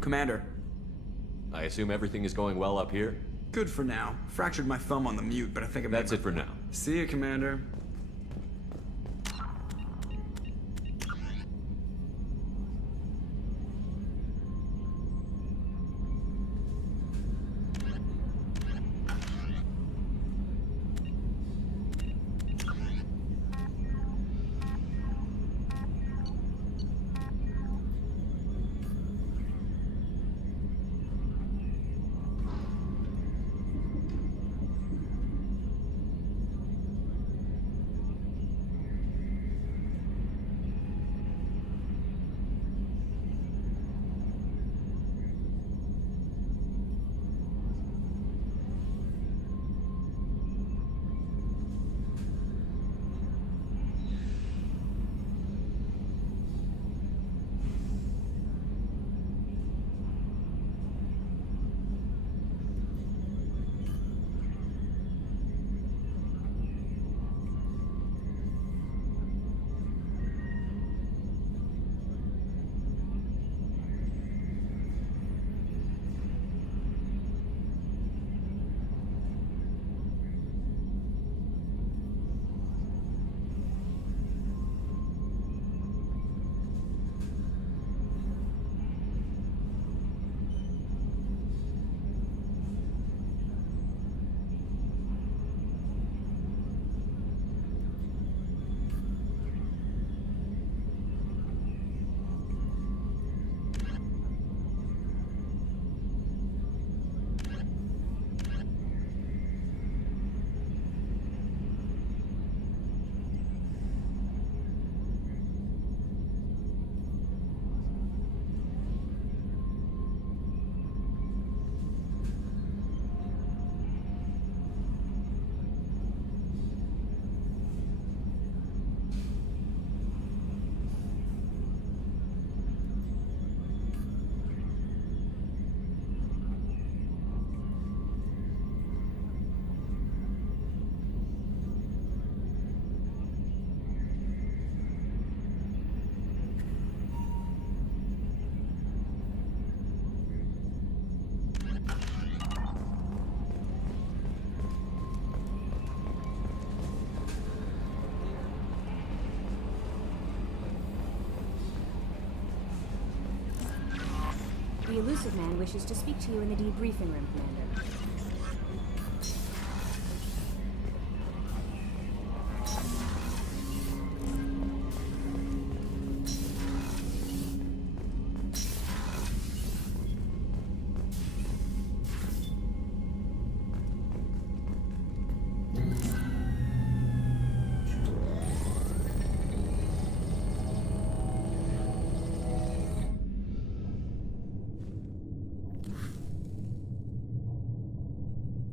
Commander. I assume everything is going well up here? Good for now. Fractured my thumb on the mute, but I think That's it for now. See you, Commander. The Illusive Man wishes to speak to you in the debriefing room, Commander.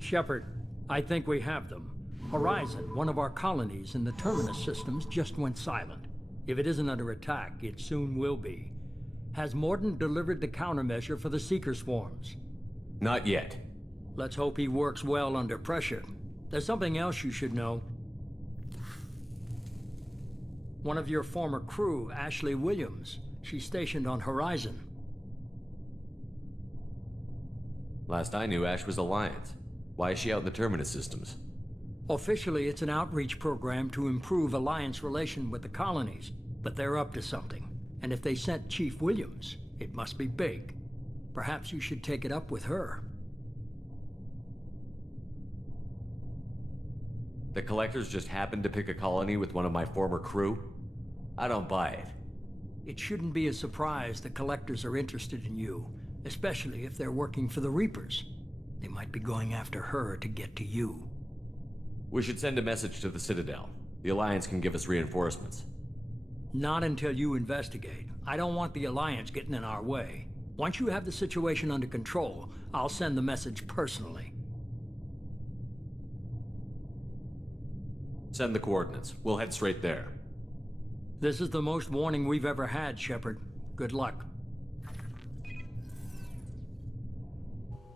Shepard, I think we have them. Horizon, one of our colonies in the Terminus systems, just went silent. If it isn't under attack, it soon will be. Has Mordin delivered the countermeasure for the Seeker swarms? Not yet. Let's hope he works well under pressure. There's something else you should know. One of your former crew, Ashley Williams, she's stationed on Horizon. Last I knew, Ash was Alliance. Why is she out in the Terminus systems? Officially, it's an outreach program to improve Alliance relation with the colonies, but they're up to something. And if they sent Chief Williams, it must be big. Perhaps you should take it up with her. The Collectors just happened to pick a colony with one of my former crew? I don't buy it. It shouldn't be a surprise the Collectors are interested in you, especially if they're working for the Reapers. They might be going after her to get to you. We should send a message to the Citadel. The Alliance can give us reinforcements. Not until you investigate. I don't want the Alliance getting in our way. Once you have the situation under control, I'll send the message personally. Send the coordinates. We'll head straight there. This is the most warning we've ever had, Shepard. Good luck.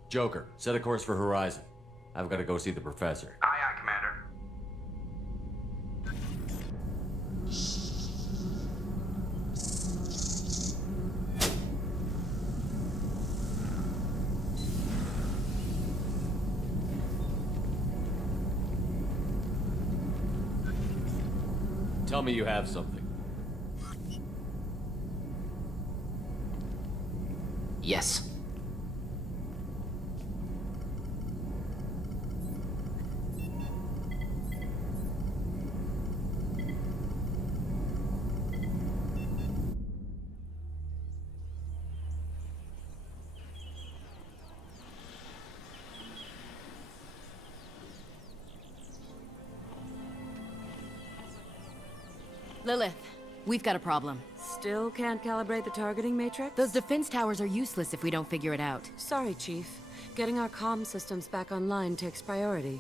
Joker, set a course for Horizon. I've got to go see the Professor. Aye, aye, Commander. Tell me you have something. Yes. Lilith, we've got a problem. Still can't calibrate the targeting matrix? Those defense towers are useless if we don't figure it out. Sorry, Chief. Getting our comm systems back online takes priority.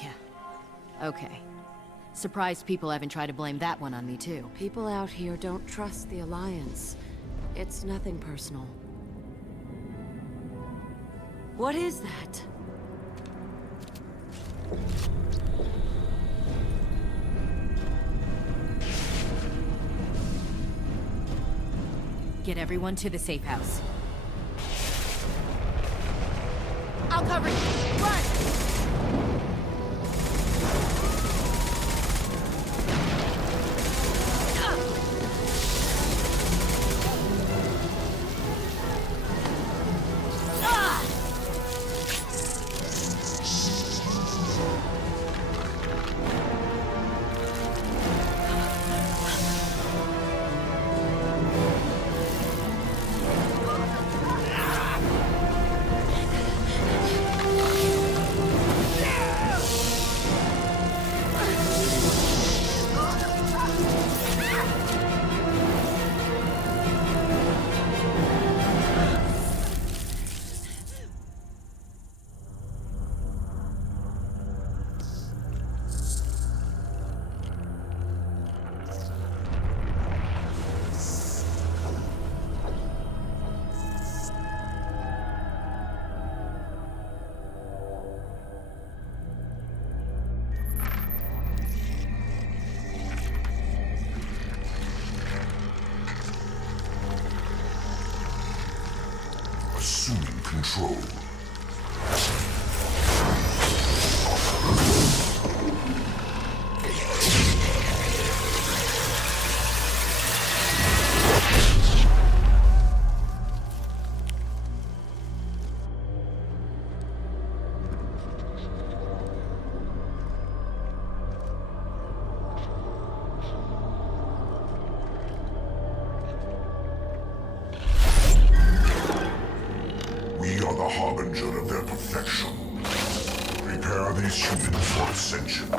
Yeah. Okay. Surprised people haven't tried to blame that one on me, too. People out here don't trust the Alliance. It's nothing personal. What is that? Get everyone to the safe house. I'll cover you! Run! Assuming control. We are the harbinger of their perfection. Prepare these humans for ascension.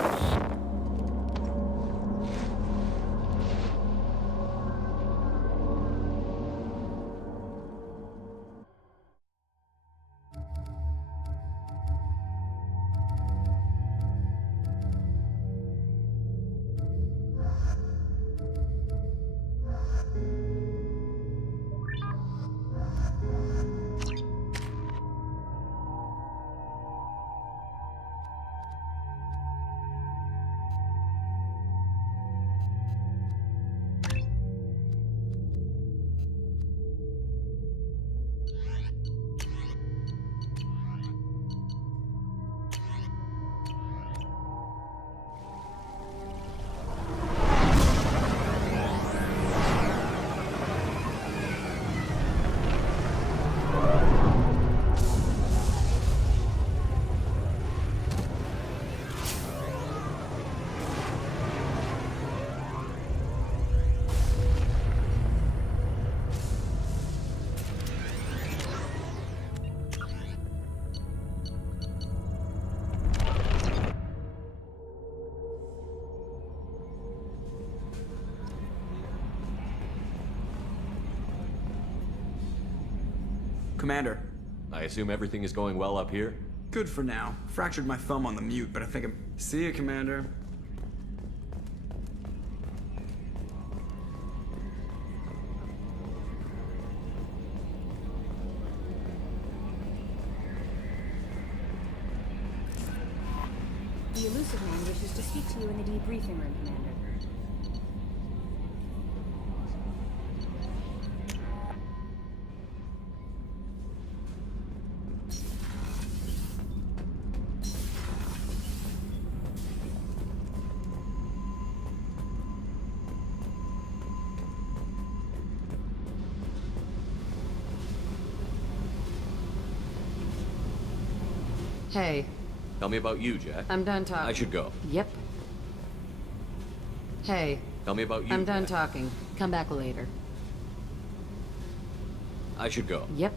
Commander. I assume everything is going well up here? Good for now. Fractured my thumb on the mute, but I think I'm... See you, Commander. The Elusive Man wishes to speak to you in the debriefing room, Commander. Hey, Tell me about you, Jack. I'm done talking. I should go. Yep. Hey, Tell me about you. I'm done Jack. talking. Come back later. I should go. Yep.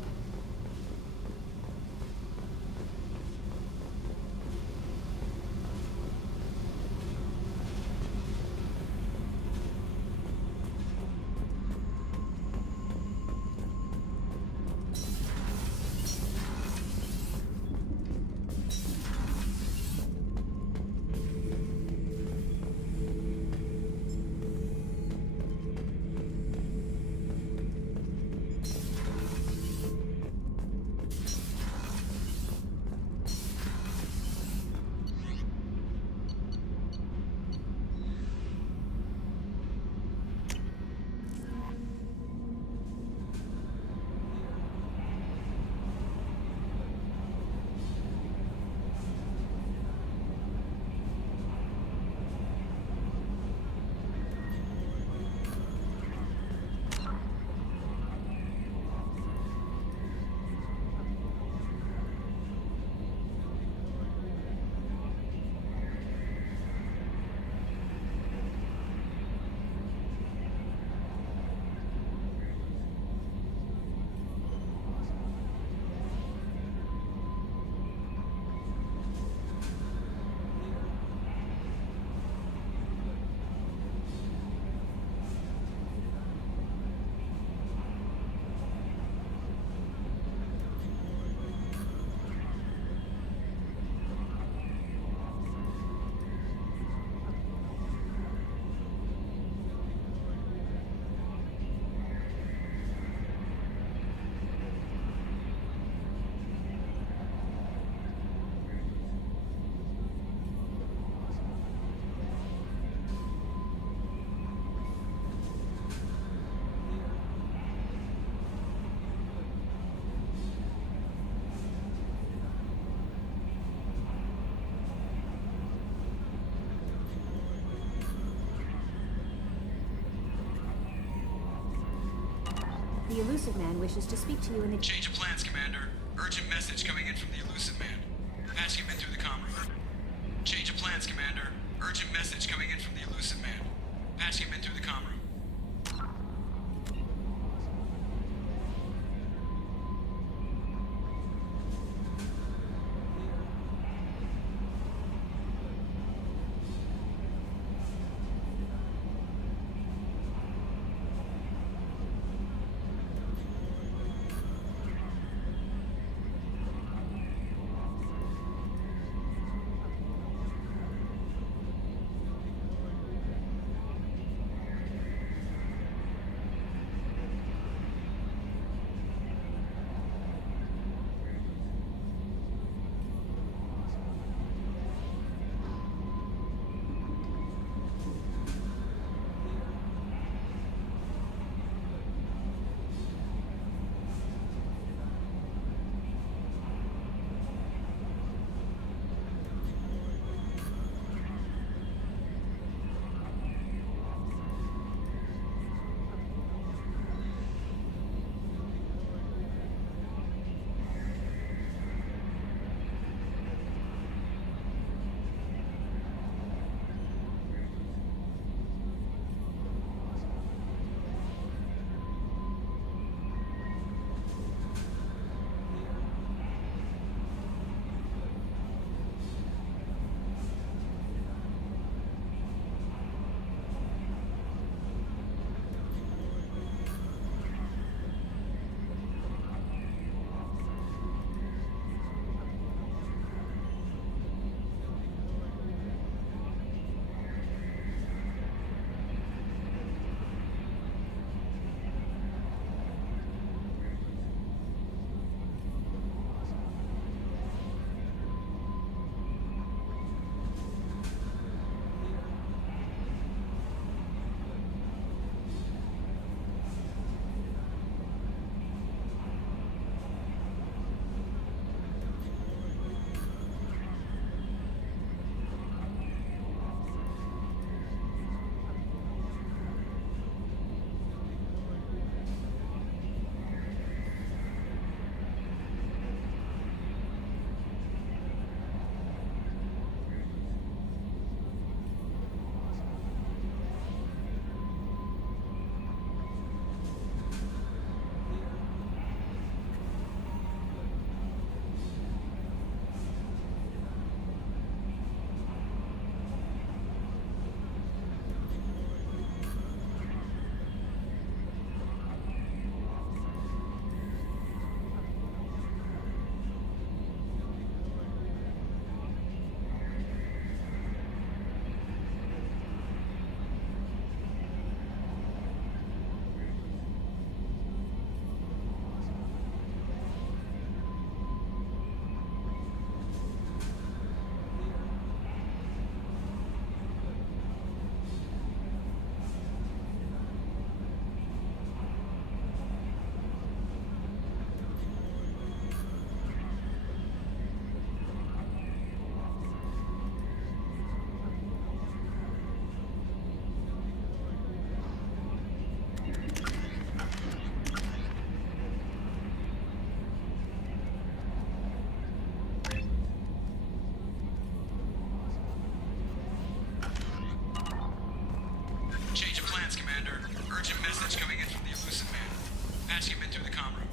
The Elusive Man wishes to speak to you in the... Change of plans, Commander. Urgent message coming in from the Elusive Man. Patching him in through the comm room. Change of plans, Commander. Urgent message coming in from the Elusive Man. Patching him in through the comm room. Urgent message coming in from the elusive man. Patching him in through the comm room.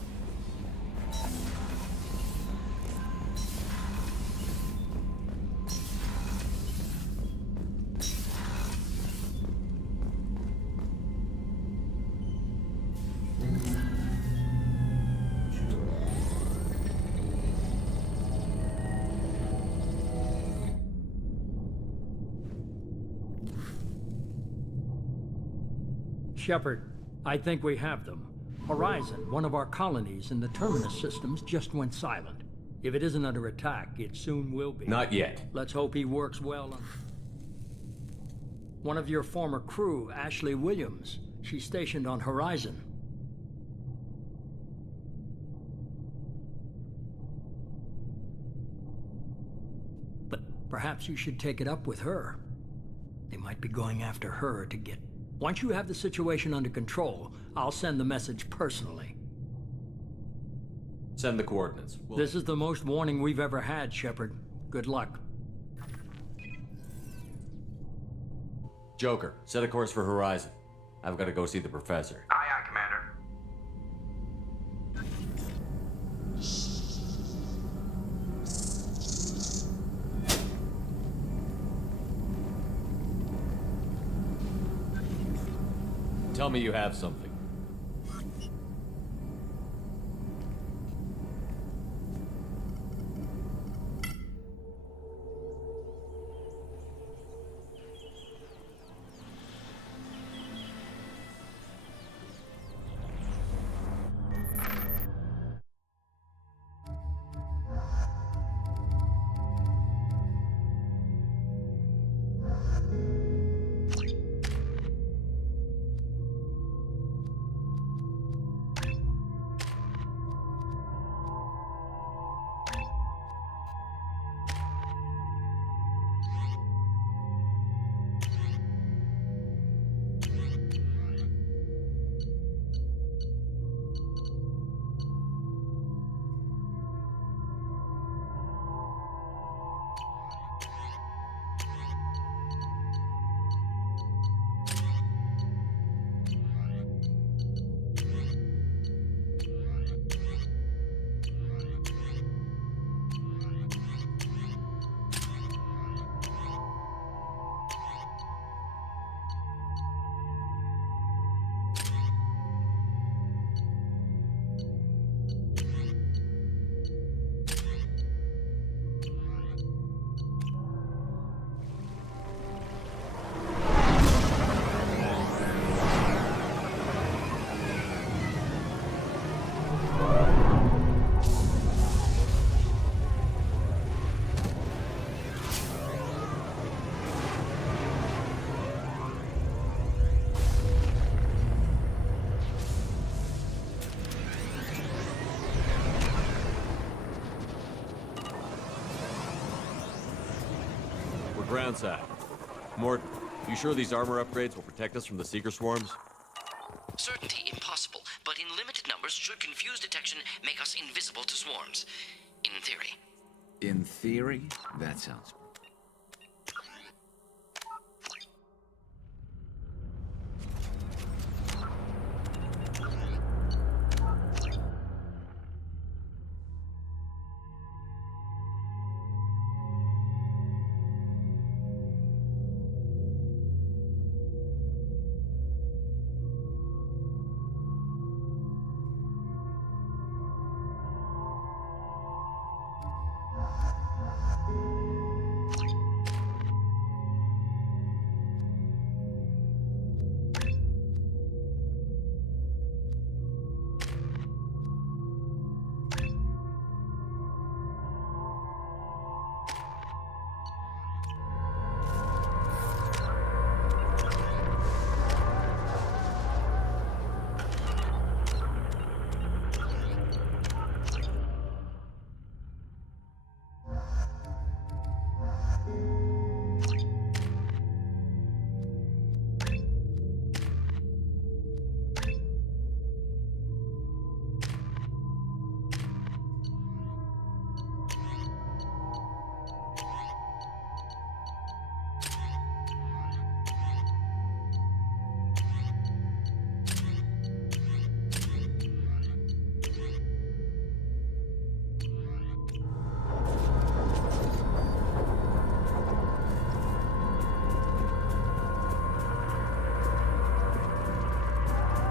Shepard, I think we have them. Horizon, one of our colonies in the Terminus systems, just went silent. If it isn't under attack, it soon will be. Not yet. Let's hope he works well on... One of your former crew, Ashley Williams. She's stationed on Horizon. But perhaps you should take it up with her. They might be going after her to get... Once you have the situation under control, I'll send the message personally. Send the coordinates. This is the most warning we've ever had, Shepard. Good luck. Joker, set a course for Horizon. I've got to go see the professor. Aye, aye, Commander. Tell me you have something. Ground side. Morton, you sure these armor upgrades will protect us from the Seeker swarms? Certainty impossible, but in limited numbers should confuse detection make us invisible to swarms. In theory. In theory? That sounds...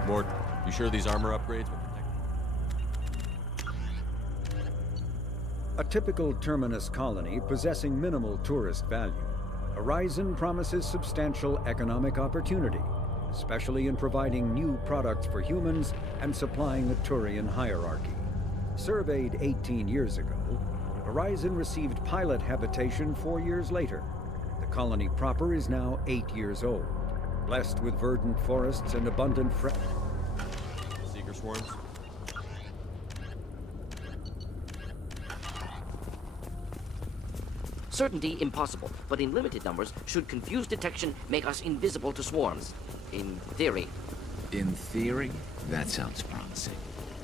Mort, you sure these armor upgrades will protect? A typical Terminus colony possessing minimal tourist value, Horizon promises substantial economic opportunity, especially in providing new products for humans and supplying the Turian hierarchy. Surveyed 18 years ago, Horizon received pilot habitation 4 years later. The colony proper is now 8 years old, blessed with verdant forests and abundant Seeker swarms? Certainty impossible, but in limited numbers, should confused detection make us invisible to swarms. In theory. In theory, that sounds promising.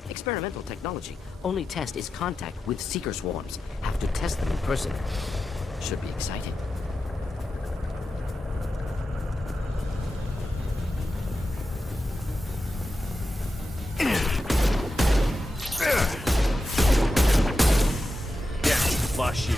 Experimental technology. Only test is contact with seeker swarms. Have to test them in person. Should be exciting. Flush you.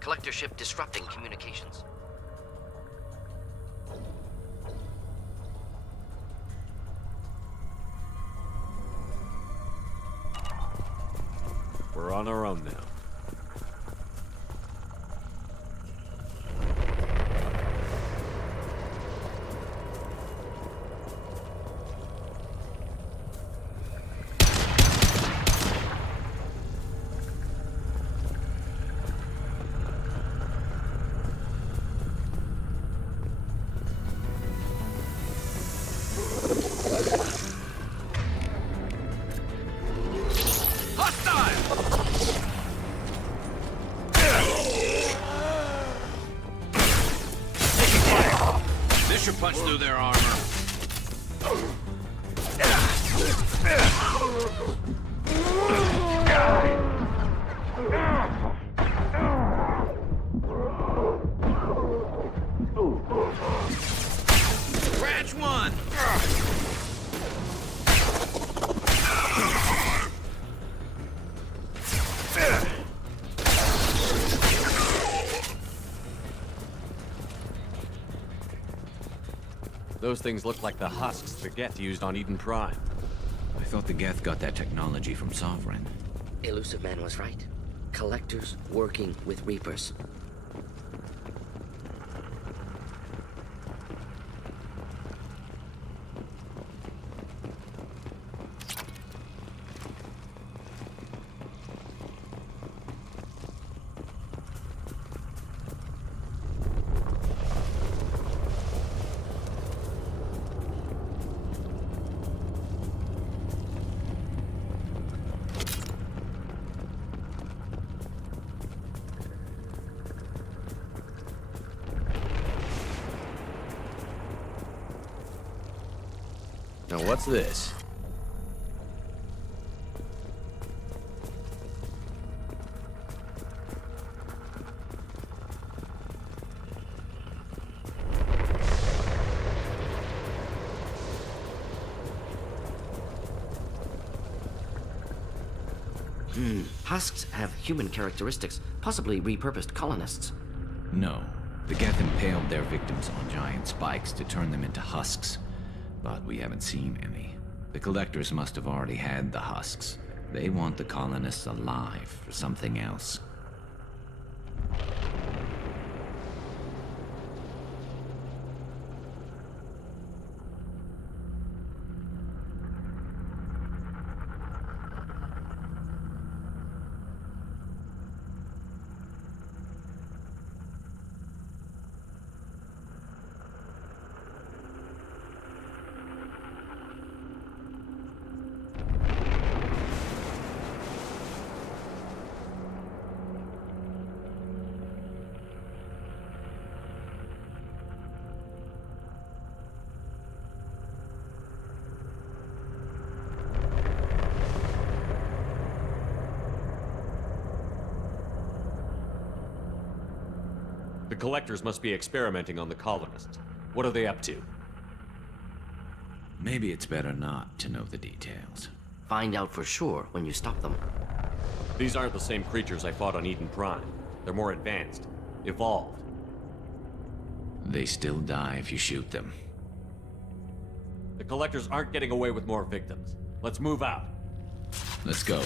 Collector ship disrupting communications. We're on our own now. Punch through their armor. Branch one. Those things look like the husks the Geth used on Eden Prime. I thought the Geth got that technology from Sovereign. Elusive Man was right. Collectors working with Reapers. Now what's this? Husks have human characteristics, possibly repurposed colonists. No. The Geth impaled their victims on giant spikes to turn them into husks, but we haven't seen any. The Collectors must have already had the husks. They want the colonists alive for something else. The Collectors must be experimenting on the colonists. What are they up to? Maybe it's better not to know the details. Find out for sure when you stop them. These aren't the same creatures I fought on Eden Prime. They're more advanced. Evolved. They still die if you shoot them. The Collectors aren't getting away with more victims. Let's move out. Let's go.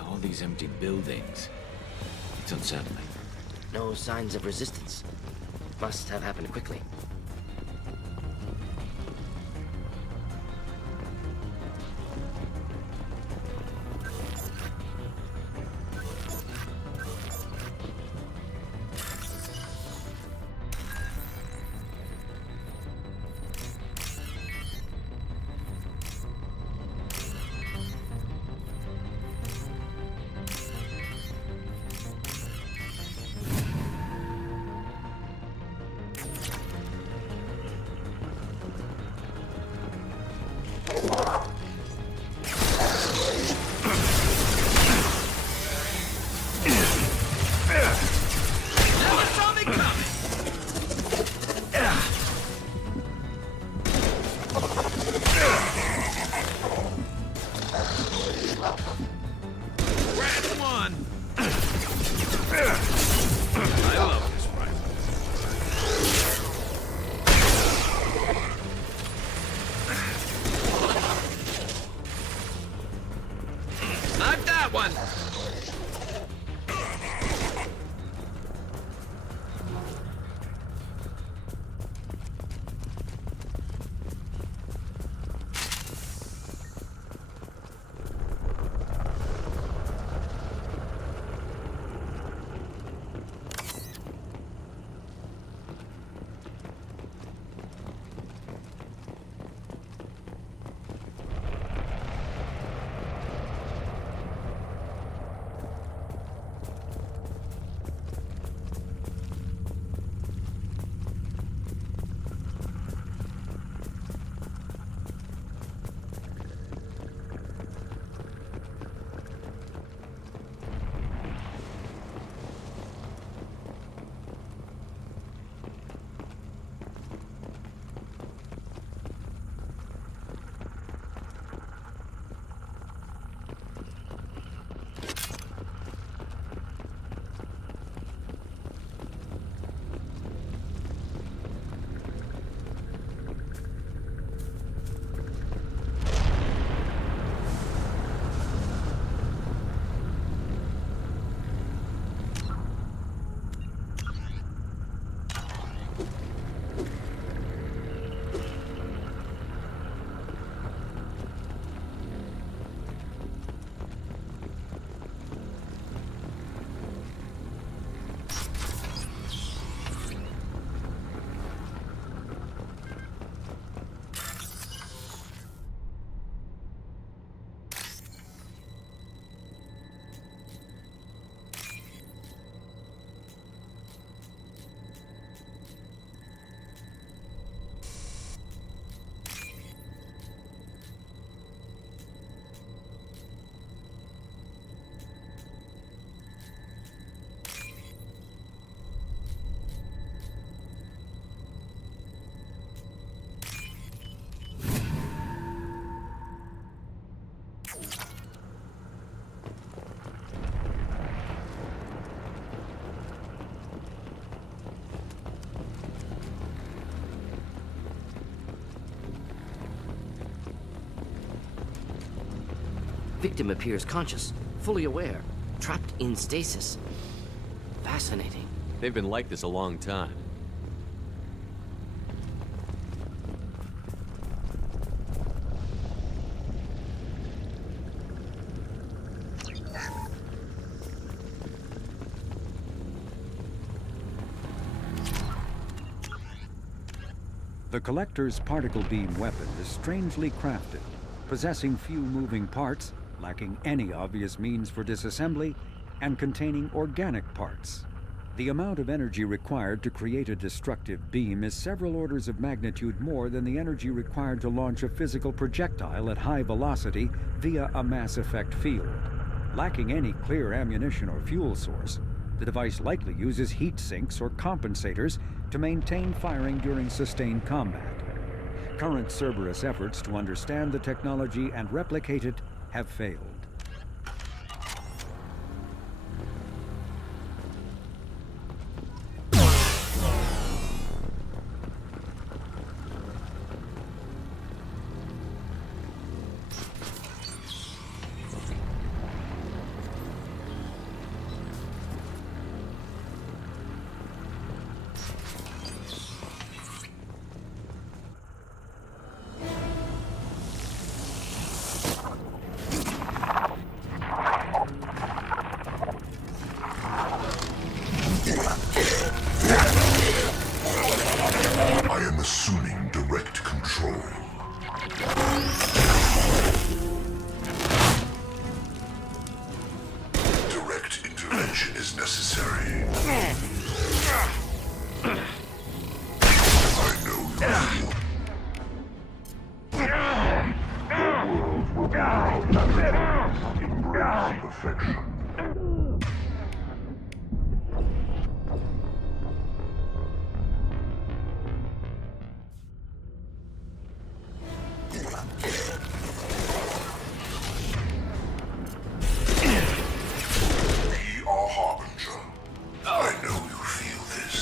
All these empty buildings. It's unsettling. No signs of resistance. Must have happened quickly. Victim appears conscious, fully aware, trapped in stasis. Fascinating. They've been like this a long time. The Collector's particle beam weapon is strangely crafted, possessing few moving parts, lacking any obvious means for disassembly, and containing organic parts. The amount of energy required to create a destructive beam is several orders of magnitude more than the energy required to launch a physical projectile at high velocity via a mass effect field. Lacking any clear ammunition or fuel source, the device likely uses heat sinks or compensators to maintain firing during sustained combat. Current Cerberus efforts to understand the technology and replicate it have failed. I am assuming direct control. Direct intervention is necessary. I know you. The world will be proud of embrace perfection. We are Harbinger. I know you feel this.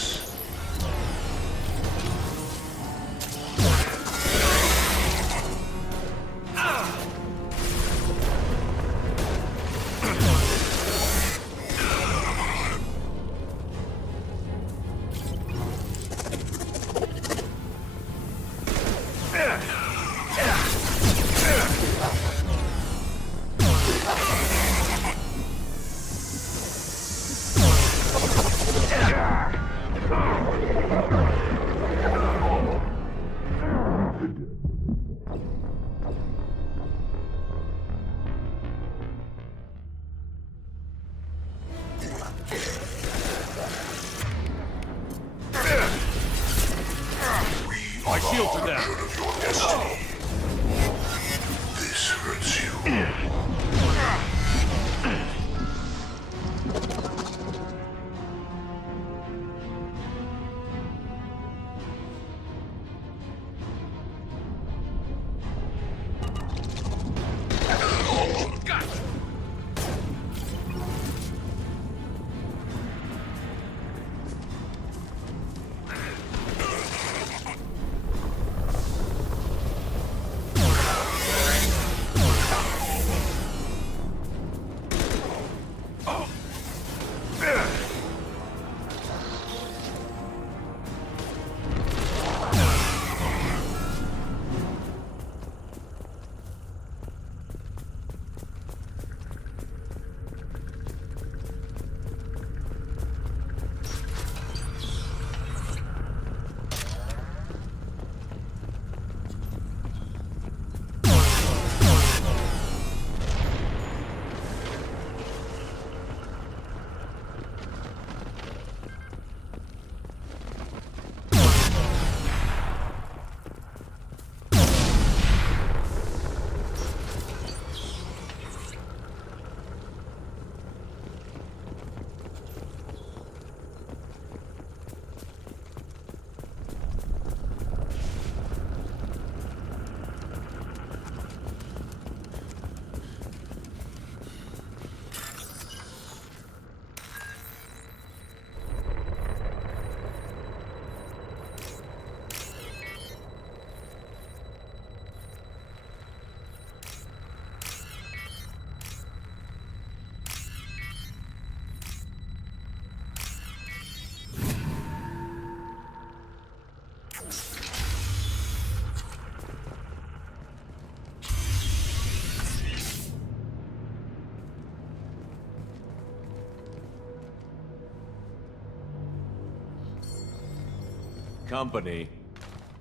company.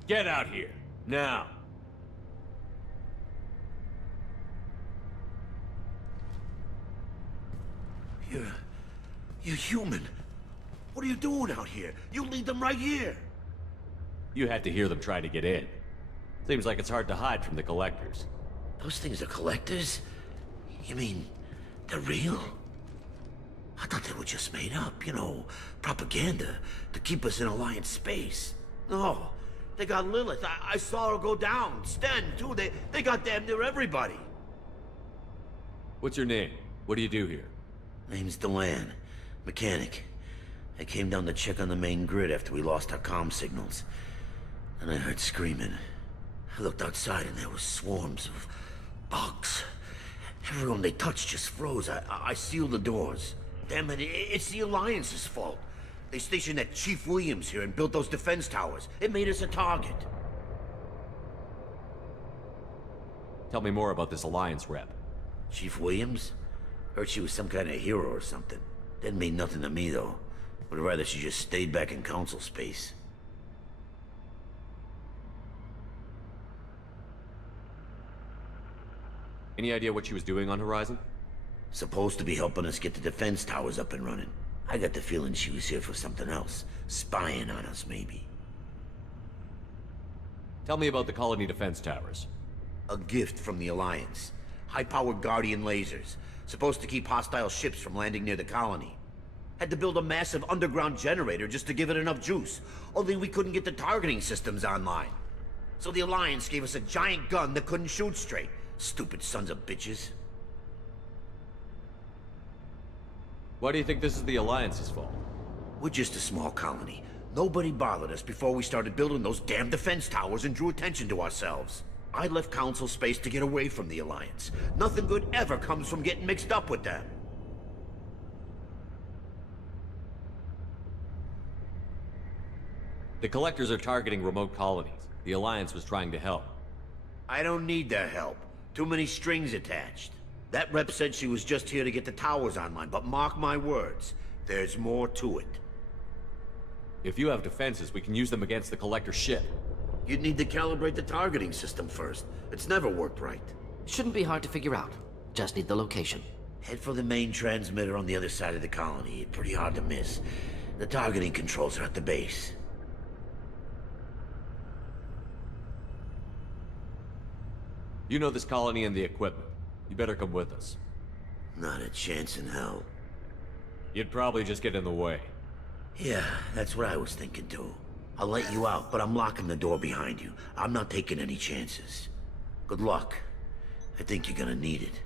Get out here, now. You're human. What are you doing out here? You lead them right here. You had to hear them trying to get in. Seems like it's hard to hide from the collectors. Those things are collectors? You mean, they're real? I thought they were just made up, you know, propaganda to keep us in Alliance space. No, they got Lilith. I saw her go down. Sten, too. They got damn near everybody. What's your name? What do you do here? Name's Delan. Mechanic. I came down to check on the main grid after we lost our comm signals. And I heard screaming. I looked outside and there was swarms of bugs. Everyone they touched just froze. I sealed the doors. Damn it, it's the Alliance's fault. They stationed that Chief Williams here and built those defense towers. It made us a target. Tell me more about this Alliance rep. Chief Williams? Heard she was some kind of hero or something. Didn't mean nothing to me, though. Would rather she just stayed back in Council space. Any idea what she was doing on Horizon? Supposed to be helping us get the defense towers up and running. I got the feeling she was here for something else. Spying on us, maybe. Tell me about the colony defense towers. A gift from the Alliance. High-powered Guardian lasers. Supposed to keep hostile ships from landing near the colony. Had to build a massive underground generator just to give it enough juice. Only we couldn't get the targeting systems online. So the Alliance gave us a giant gun that couldn't shoot straight. Stupid sons of bitches. Why do you think this is the Alliance's fault? We're just a small colony. Nobody bothered us before we started building those damn defense towers and drew attention to ourselves. I left Council space to get away from the Alliance. Nothing good ever comes from getting mixed up with them. The Collectors are targeting remote colonies. The Alliance was trying to help. I don't need their help. Too many strings attached. That rep said she was just here to get the towers online, but mark my words, there's more to it. If you have defenses, we can use them against the Collector ship. You'd need to calibrate the targeting system first. It's never worked right. Shouldn't be hard to figure out. Just need the location. Head for the main transmitter on the other side of the colony. Pretty hard to miss. The targeting controls are at the base. You know this colony and the equipment. You better come with us. Not a chance in hell. You'd probably just get in the way. Yeah, that's what I was thinking too. I'll let you out, but I'm locking the door behind you. I'm not taking any chances. Good luck. I think you're gonna need it.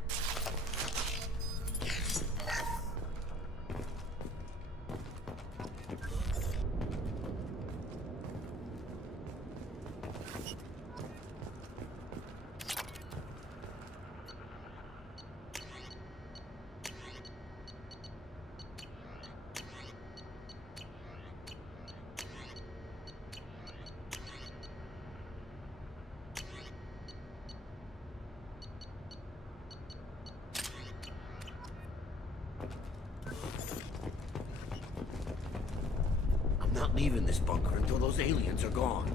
I'm not leaving this bunker until those aliens are gone.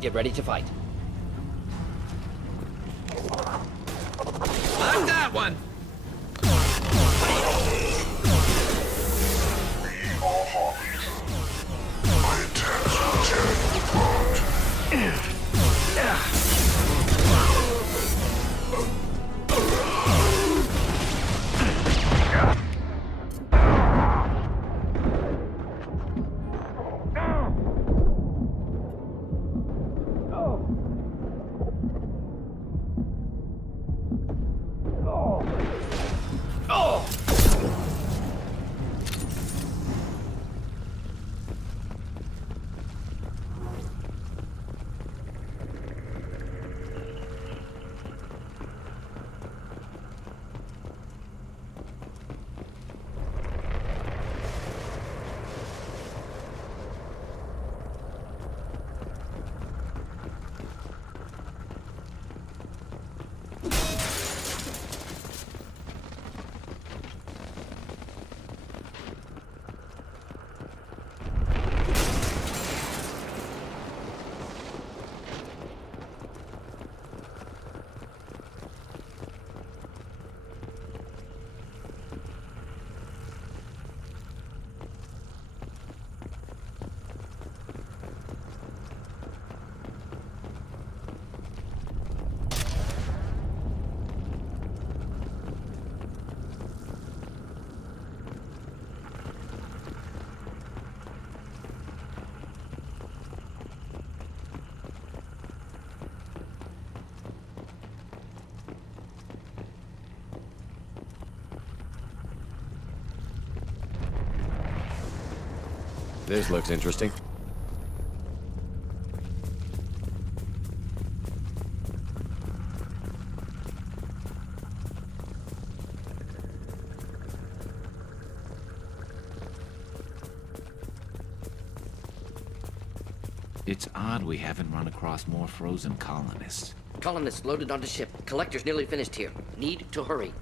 Get ready to fight. Like that one! My attacks will tear you apart. Oh! This looks interesting. It's odd we haven't run across more frozen colonists. Colonists loaded onto ship. Collector's nearly finished here. Need to hurry.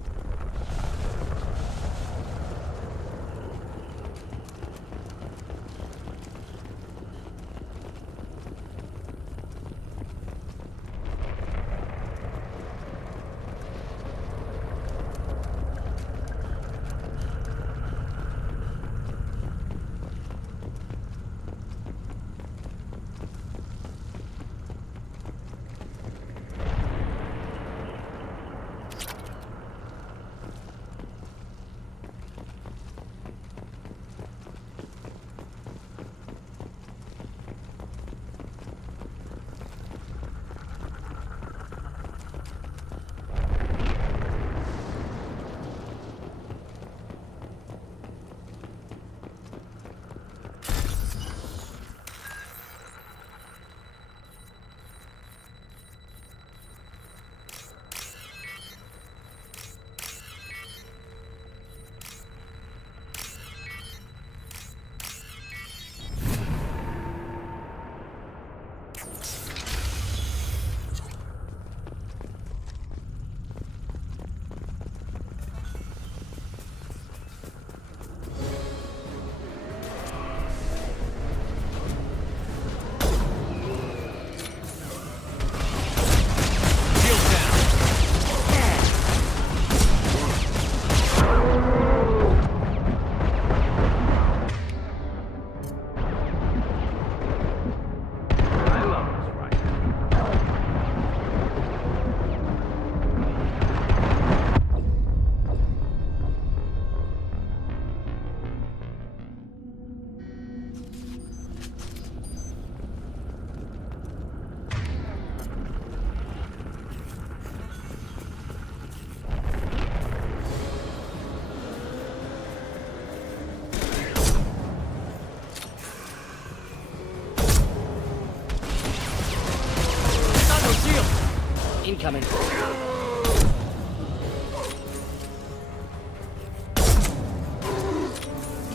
Incoming.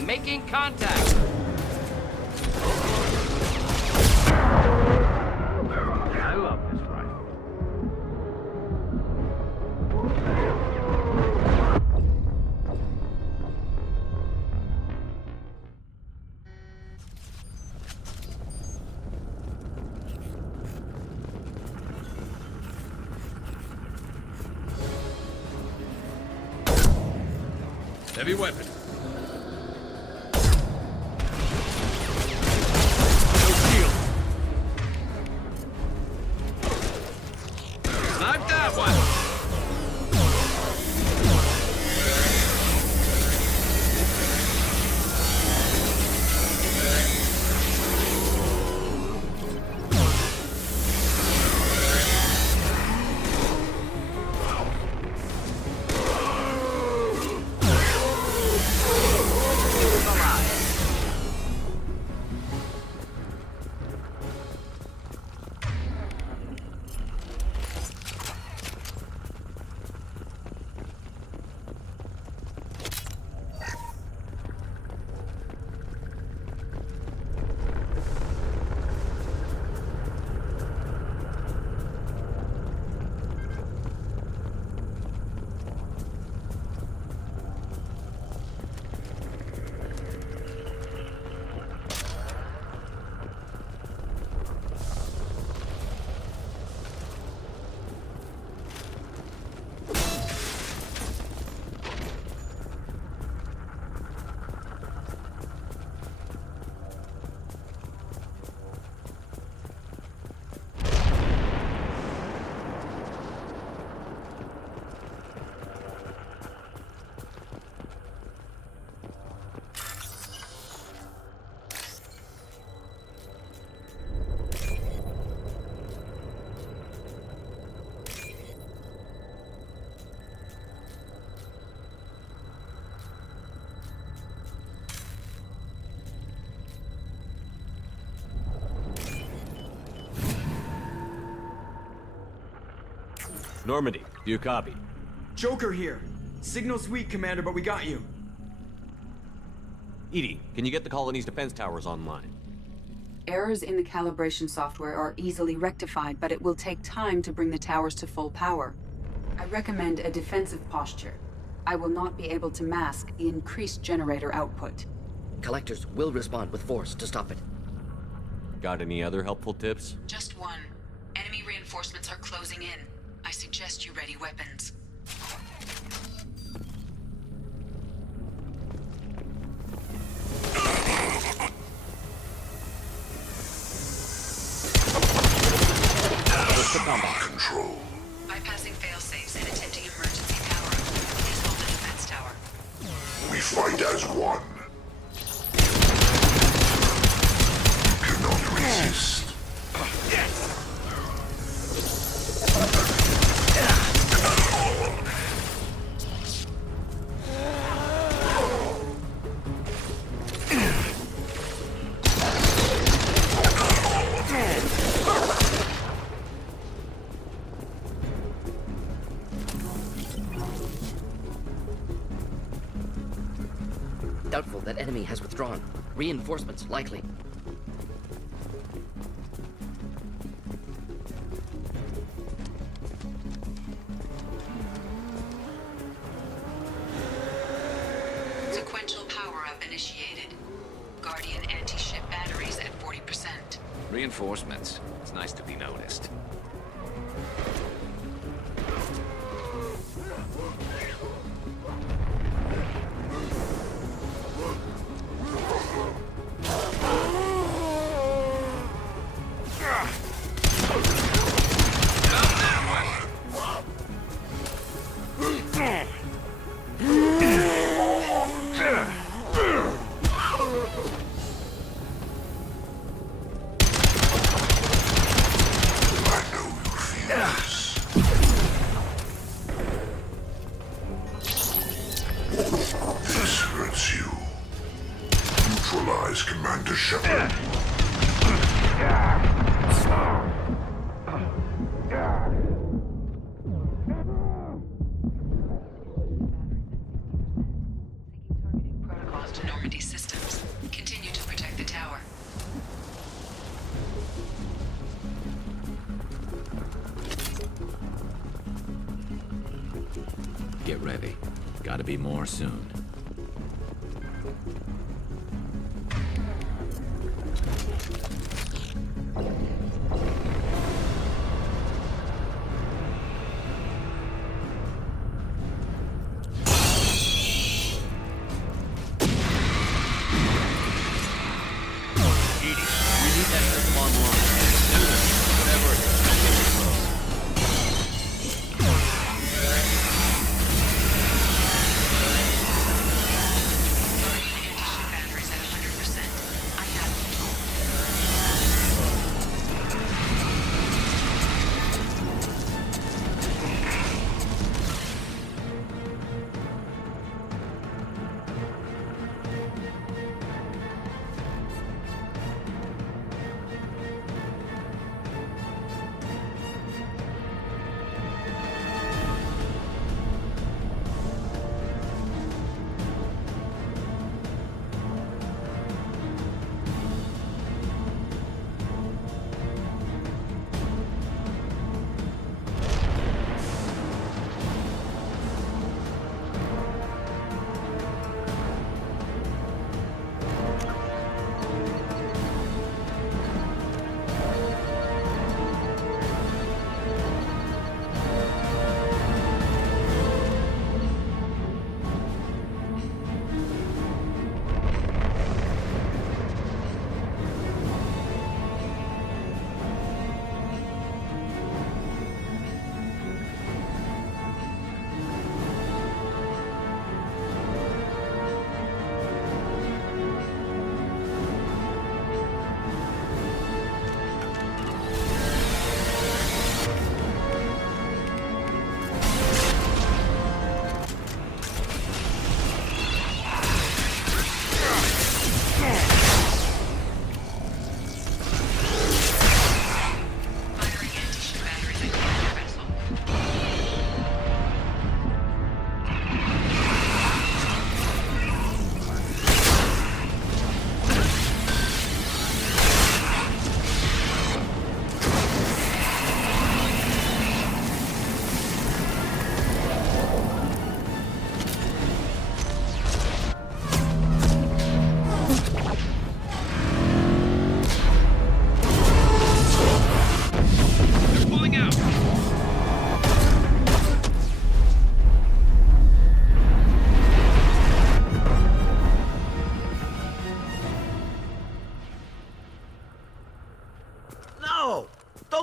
Making contact. I love this rifle. Heavy weapon. No shield. Snipe that one. Normandy, do you copy? Joker here. Signal's weak, Commander, but we got you. EDI, can you get the colony's defense towers online? Errors in the calibration software are easily rectified, but it will take time to bring the towers to full power. I recommend a defensive posture. I will not be able to mask the increased generator output. Collectors will respond with force to stop it. Got any other helpful tips? Just one. Enemy reinforcements are closing in. I suggest you ready weapons. Control. Bypassing failsafes and attempting emergency power. Please hold the defense tower. We fight as one. You cannot resist. Doubtful that enemy has withdrawn. Reinforcements likely. Sequential power-up initiated. Guardian anti-ship batteries at 40%. Reinforcements. It's nice to be noticed. This hurts you. Neutralize Commander Shepard. Protocols to Normandy systems. Continue to protect the tower. Get ready. Gotta be more soon.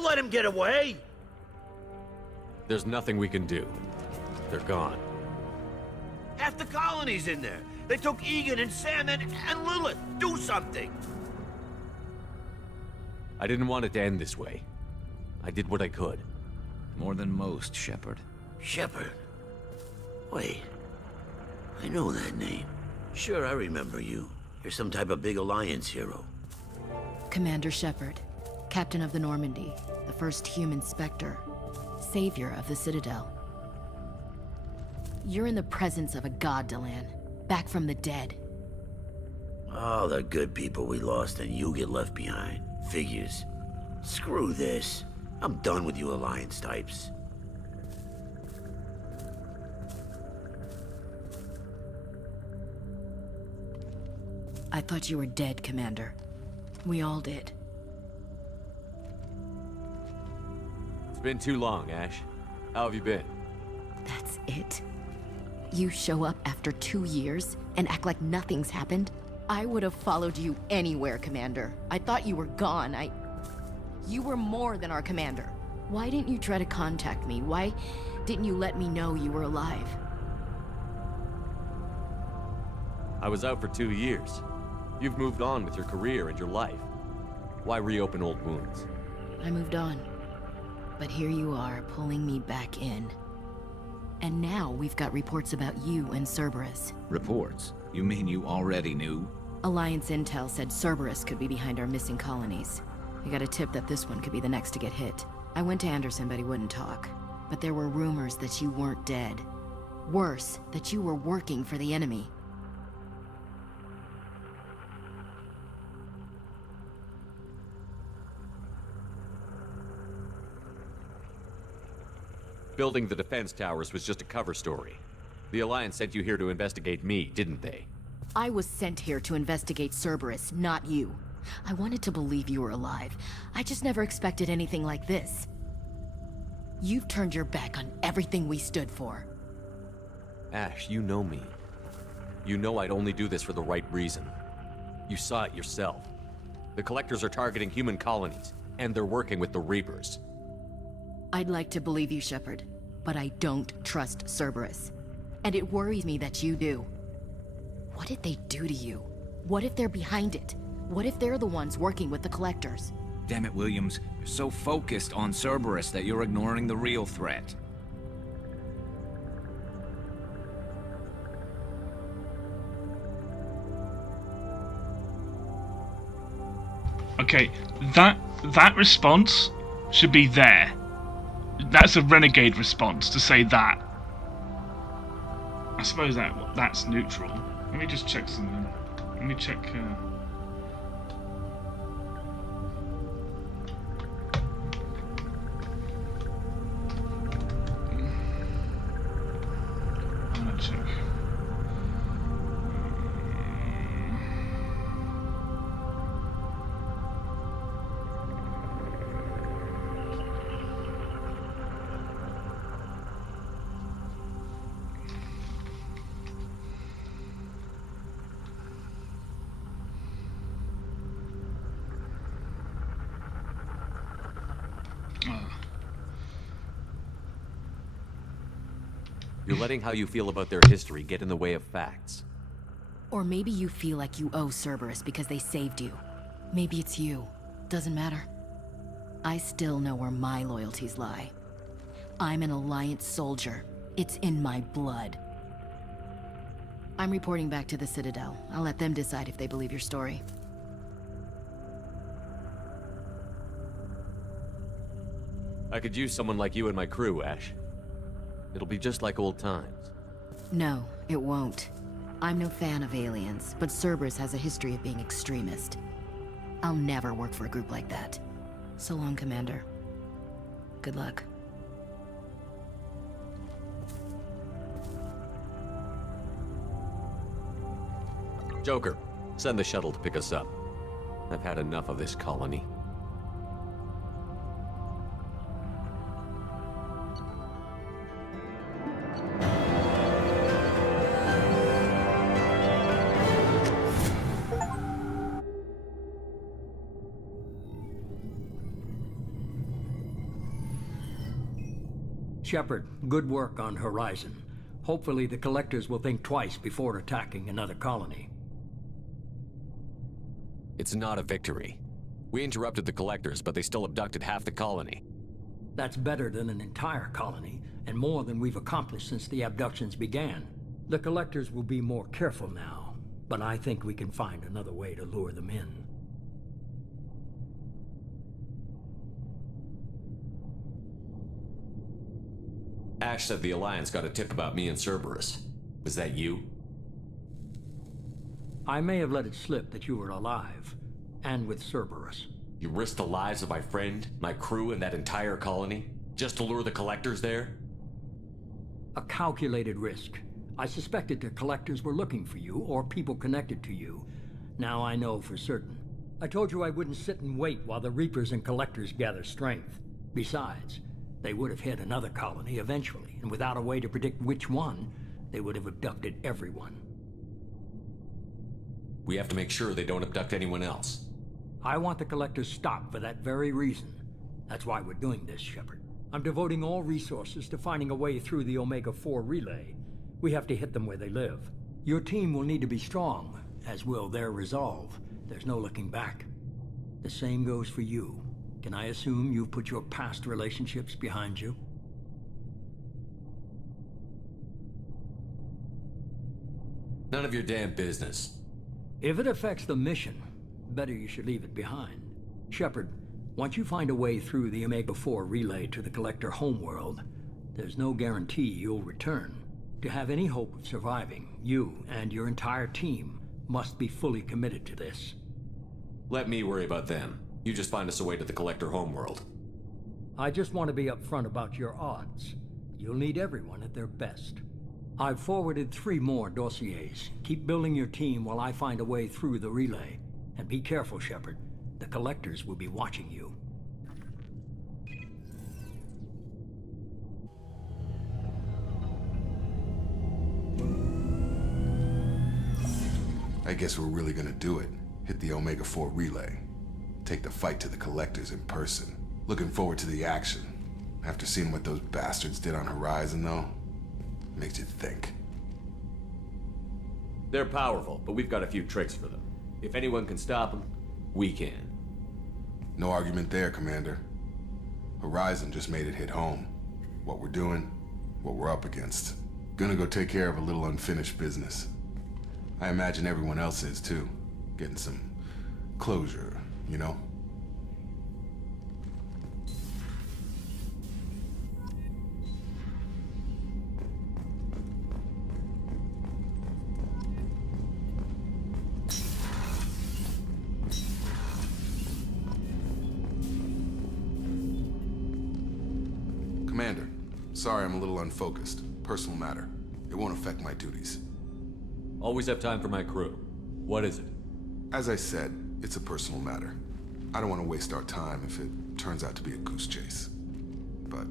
let him get away! There's nothing we can do. They're gone. Half the colony's in there. They took Egan and Sam and Lilith. Do something! I didn't want it to end this way. I did what I could. More than most, Shepard. Shepard? Wait. I know that name. Sure, I remember you. You're some type of big Alliance hero. Commander Shepard, Captain of the Normandy, the first human Spectre, savior of the Citadel. You're in the presence of a god, Delan, back from the dead. All the good people we lost and you get left behind. Figures. Screw this. I'm done with you Alliance types. I thought you were dead, Commander. We all did. It's been too long, Ash. How have you been? That's it? You show up after 2 years and act like nothing's happened? I would have followed you anywhere, Commander. I thought you were gone. You were more than our commander. Why didn't you try to contact me? Why didn't you let me know you were alive? I was out for 2 years. You've moved on with your career and your life. Why reopen old wounds? I moved on. But here you are, pulling me back in. And now we've got reports about you and Cerberus. Reports? You mean you already knew? Alliance intel said Cerberus could be behind our missing colonies. I got a tip that this one could be the next to get hit. I went to Anderson, but he wouldn't talk. But there were rumors that you weren't dead. Worse, that you were working for the enemy. Building the defense towers was just a cover story. The Alliance sent you here to investigate me, didn't they? I was sent here to investigate Cerberus, not you. I wanted to believe you were alive. I just never expected anything like this. You've turned your back on everything we stood for. Ash, you know me. You know I'd only do this for the right reason. You saw it yourself. The Collectors are targeting human colonies, and they're working with the Reapers. I'd like to believe you, Shepard, but I don't trust Cerberus. And it worries me that you do. What did they do to you? What if they're behind it? What if they're the ones working with the Collectors? Damn it, Williams. You're so focused on Cerberus that you're ignoring the real threat. Okay, that response should be there. That's a renegade response to say that. I suppose that's neutral. Let me just check something. Let me check. I'm gonna check. You're letting how you feel about their history get in the way of facts. Or maybe you feel like you owe Cerberus because they saved you. Maybe it's you. Doesn't matter. I still know where my loyalties lie. I'm an Alliance soldier. It's in my blood. I'm reporting back to the Citadel. I'll let them decide if they believe your story. I could use someone like you in my crew, Ash. It'll be just like old times. No, it won't. I'm no fan of aliens, but Cerberus has a history of being extremist. I'll never work for a group like that. So long, Commander. Good luck. Joker, send the shuttle to pick us up. I've had enough of this colony. Shepard, good work on Horizon. Hopefully the Collectors will think twice before attacking another colony. It's not a victory. We interrupted the Collectors, but they still abducted half the colony. That's better than an entire colony, and more than we've accomplished since the abductions began. The Collectors will be more careful now, but I think we can find another way to lure them in. Ash said the Alliance got a tip about me and Cerberus. Was that you? I may have let it slip that you were alive, and with Cerberus. You risked the lives of my friend, my crew, and that entire colony, just to lure the Collectors there? A calculated risk. I suspected the Collectors were looking for you, or people connected to you. Now I know for certain. I told you I wouldn't sit and wait while the Reapers and Collectors gather strength. Besides, they would have hit another colony eventually, and without a way to predict which one, they would have abducted everyone. We have to make sure they don't abduct anyone else. I want the Collectors stopped for that very reason. That's why we're doing this, Shepard. I'm devoting all resources to finding a way through the Omega-4 relay. We have to hit them where they live. Your team will need to be strong, as will their resolve. There's no looking back. The same goes for you. Can I assume you've put your past relationships behind you? None of your damn business. If it affects the mission, better you should leave it behind. Shepard, once you find a way through the Omega-4 relay to the Collector homeworld, there's no guarantee you'll return. To have any hope of surviving, you and your entire team must be fully committed to this. Let me worry about them. You just find us a way to the Collector homeworld. I just want to be upfront about your odds. You'll need everyone at their best. I've forwarded 3 more dossiers. Keep building your team while I find a way through the relay. And be careful, Shepard. The Collectors will be watching you. I guess we're really gonna do it. Hit the Omega-4 relay. Take the fight to the Collectors in person. Looking forward to the action. After seeing what those bastards did on Horizon, though, makes you think. They're powerful, but we've got a few tricks for them. If anyone can stop them, we can. No argument there, Commander. Horizon just made it hit home. What we're doing, what we're up against. Gonna go take care of a little unfinished business. I imagine everyone else is, too. Getting some closure, you know? Commander, sorry I'm a little unfocused. Personal matter. It won't affect my duties. Always have time for my crew. What is it? As I said, it's a personal matter. I don't want to waste our time if it turns out to be a goose chase. But...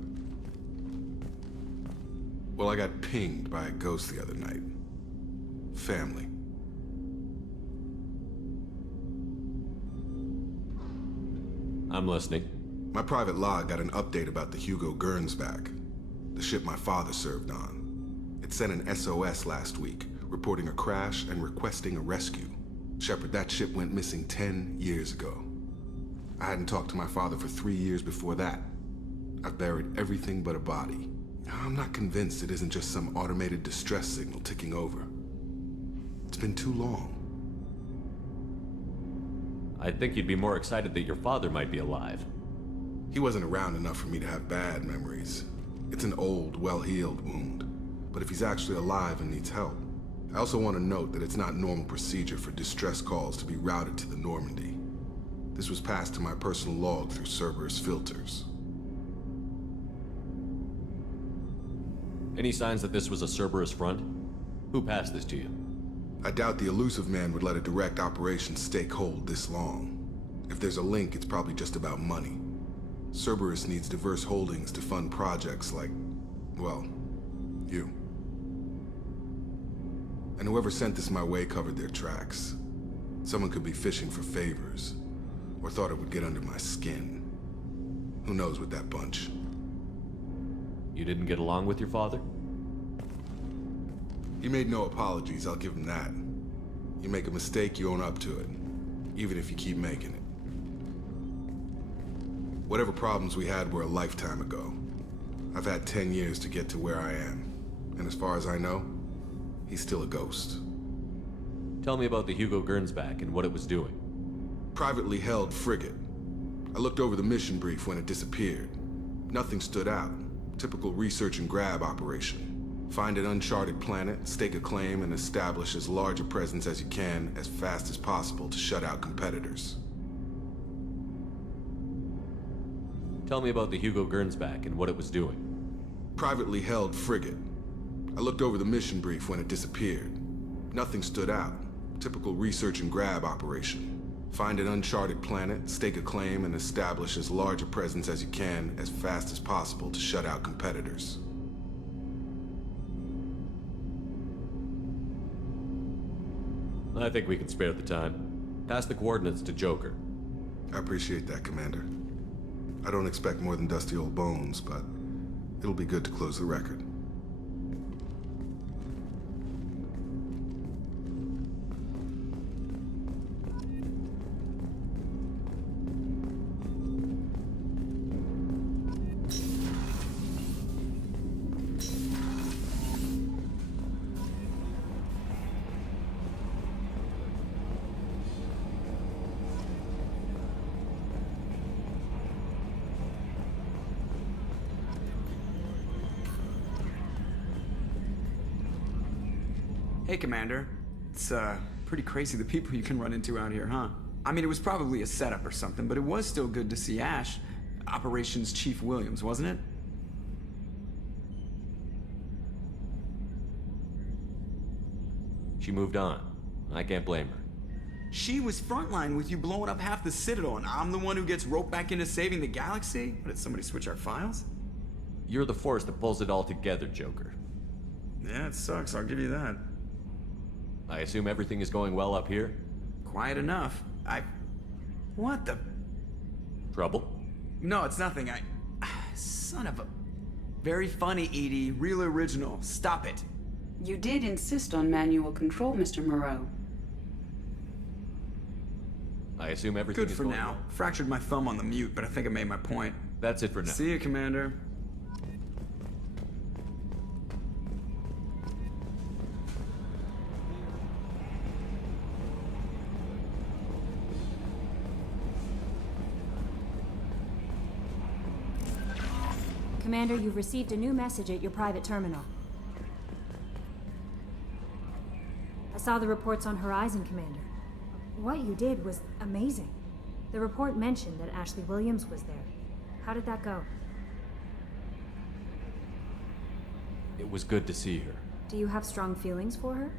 well, I got pinged by a ghost the other night. Family. I'm listening. My private log got an update about the Hugo Gernsback, the ship my father served on. It sent an SOS last week, reporting a crash and requesting a rescue. Shepard, that ship went missing 10 years ago. I hadn't talked to my father for 3 years before that. I've buried everything but a body. I'm not convinced it isn't just some automated distress signal ticking over. It's been too long. I think you'd be more excited that your father might be alive. He wasn't around enough for me to have bad memories. It's an old, well-healed wound. But if he's actually alive and needs help, I also want to note that it's not normal procedure for distress calls to be routed to the Normandy. This was passed to my personal log through Cerberus filters. Any signs that this was a Cerberus front? Who passed this to you? I doubt the Elusive Man would let a direct operation stake hold this long. If there's a link, it's probably just about money. Cerberus needs diverse holdings to fund projects like, well, you. And whoever sent this my way covered their tracks. Someone could be fishing for favors, or thought it would get under my skin. Who knows with that bunch? You didn't get along with your father? He made no apologies, I'll give him that. You make a mistake, you own up to it. Even if you keep making it. Whatever problems we had were a lifetime ago. I've had 10 years to get to where I am. And as far as I know, he's still a ghost. Tell me about the Hugo Gernsback and what it was doing. Privately held frigate. I looked over the mission brief when it disappeared. Nothing stood out. Typical research and grab operation. Find an uncharted planet, stake a claim, and establish as large a presence as you can as fast as possible to shut out competitors. Tell me about the Hugo Gernsback and what it was doing. Privately held frigate. I looked over the mission brief when it disappeared. Nothing stood out. Typical research and grab operation. Find an uncharted planet, stake a claim, and establish as large a presence as you can as fast as possible to shut out competitors. I think we can spare the time. Pass the coordinates to Joker. I appreciate that, Commander. I don't expect more than dusty old bones, but it'll be good to close the record. Hey, Commander. It's, pretty crazy the people you can run into out here, huh? I mean, it was probably a setup or something, but it was still good to see Ash. Operations Chief Williams, wasn't it? She moved on. I can't blame her. She was frontline with you blowing up half the Citadel, and I'm the one who gets roped back into saving the galaxy? What, did somebody switch our files? You're the force that pulls it all together, Joker. Yeah, it sucks, I'll give you that. I assume everything is going well up here? Quiet enough. What the... Trouble? No, it's nothing. Son of a... Very funny, Edie. Real original. Stop it. You did insist on manual control, Mr. Moreau. I assume everything Good is for going now. well. Fractured my thumb on the mute, but I think I made my point. That's it for now. See you, Commander. Commander, you've received a new message at your private terminal. I saw the reports on Horizon, Commander. What you did was amazing. The report mentioned that Ashley Williams was there. How did that go? It was good to see her. Do you have strong feelings for her?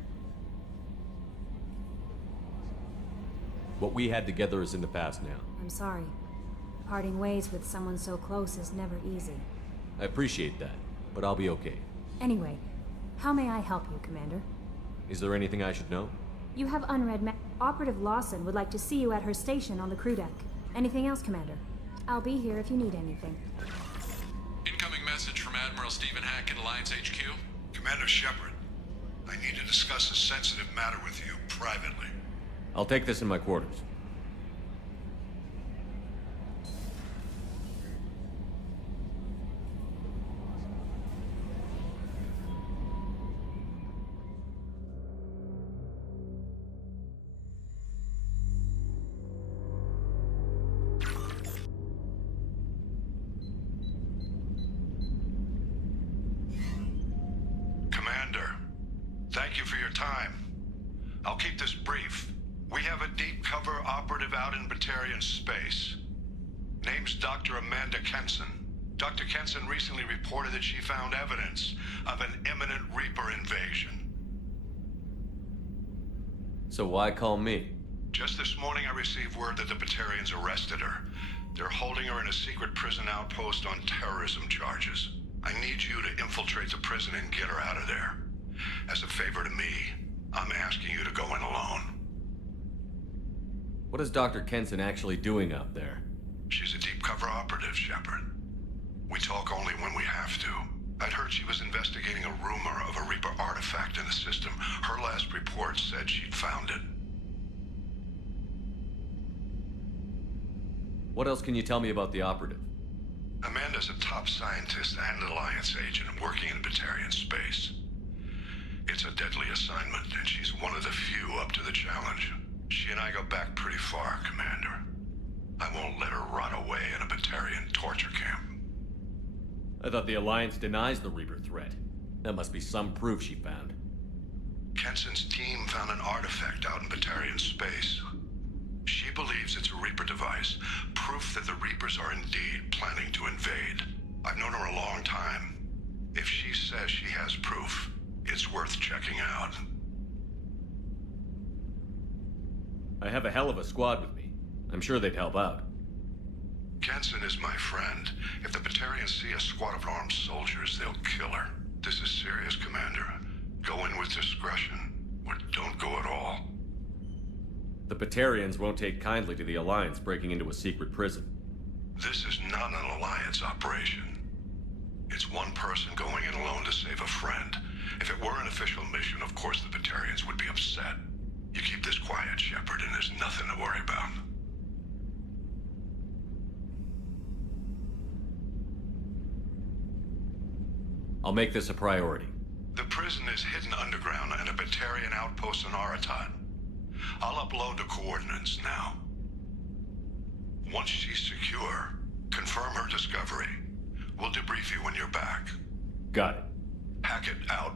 What we had together is in the past now. I'm sorry. Parting ways with someone so close is never easy. I appreciate that, but I'll be okay. Anyway, how may I help you, Commander? Is there anything I should know? You have unread Operative Lawson would like to see you at her station on the crew deck. Anything else, Commander? I'll be here if you need anything. Incoming message from Admiral Stephen Hack at Alliance HQ. Commander Shepard, I need to discuss a sensitive matter with you privately. I'll take this in my quarters. Commander, thank you for your time. I'll keep this brief. We have a deep cover operative out in Batarian space. Name's Dr. Amanda Kenson. Dr. Kenson recently reported that she found evidence of an imminent Reaper invasion. So why call me? Just this morning I received word that the Batarians arrested her. They're holding her in a secret prison outpost on terrorism charges. I need you to infiltrate the prison and get her out of there. As a favor to me, I'm asking you to go in alone. What is Dr. Kenson actually doing out there? She's a deep cover operative, Shepard. We talk only when we have to. I'd heard she was investigating a rumor of a Reaper artifact in the system. Her last report said she'd found it. What else can you tell me about the operative? Amanda's a top scientist and Alliance agent working in Batarian space. It's a deadly assignment, and she's one of the few up to the challenge. She and I go back pretty far, Commander. I won't let her rot away in a Batarian torture camp. I thought the Alliance denies the Reaper threat. That must be some proof she found. Kenson's team found an artifact out in Batarian space. She believes it's a Reaper device, proof that the Reapers are indeed planning to invade. I've known her a long time. If she says she has proof, it's worth checking out. I have a hell of a squad with me. I'm sure they'd help out. Kenson is my friend. If the Batarians see a squad of armed soldiers, they'll kill her. This is serious, Commander. Go in with discretion, or don't go at all. The Batarians won't take kindly to the Alliance breaking into a secret prison. This is not an Alliance operation. It's one person going in alone to save a friend. If it were an official mission, of course the Batarians would be upset. You keep this quiet, Shepard, and there's nothing to worry about. I'll make this a priority. The prison is hidden underground and a Batarian outpost on Aratat. I'll upload the coordinates now. Once she's secure, confirm her discovery. We'll debrief you when you're back. Got it. Hackett out.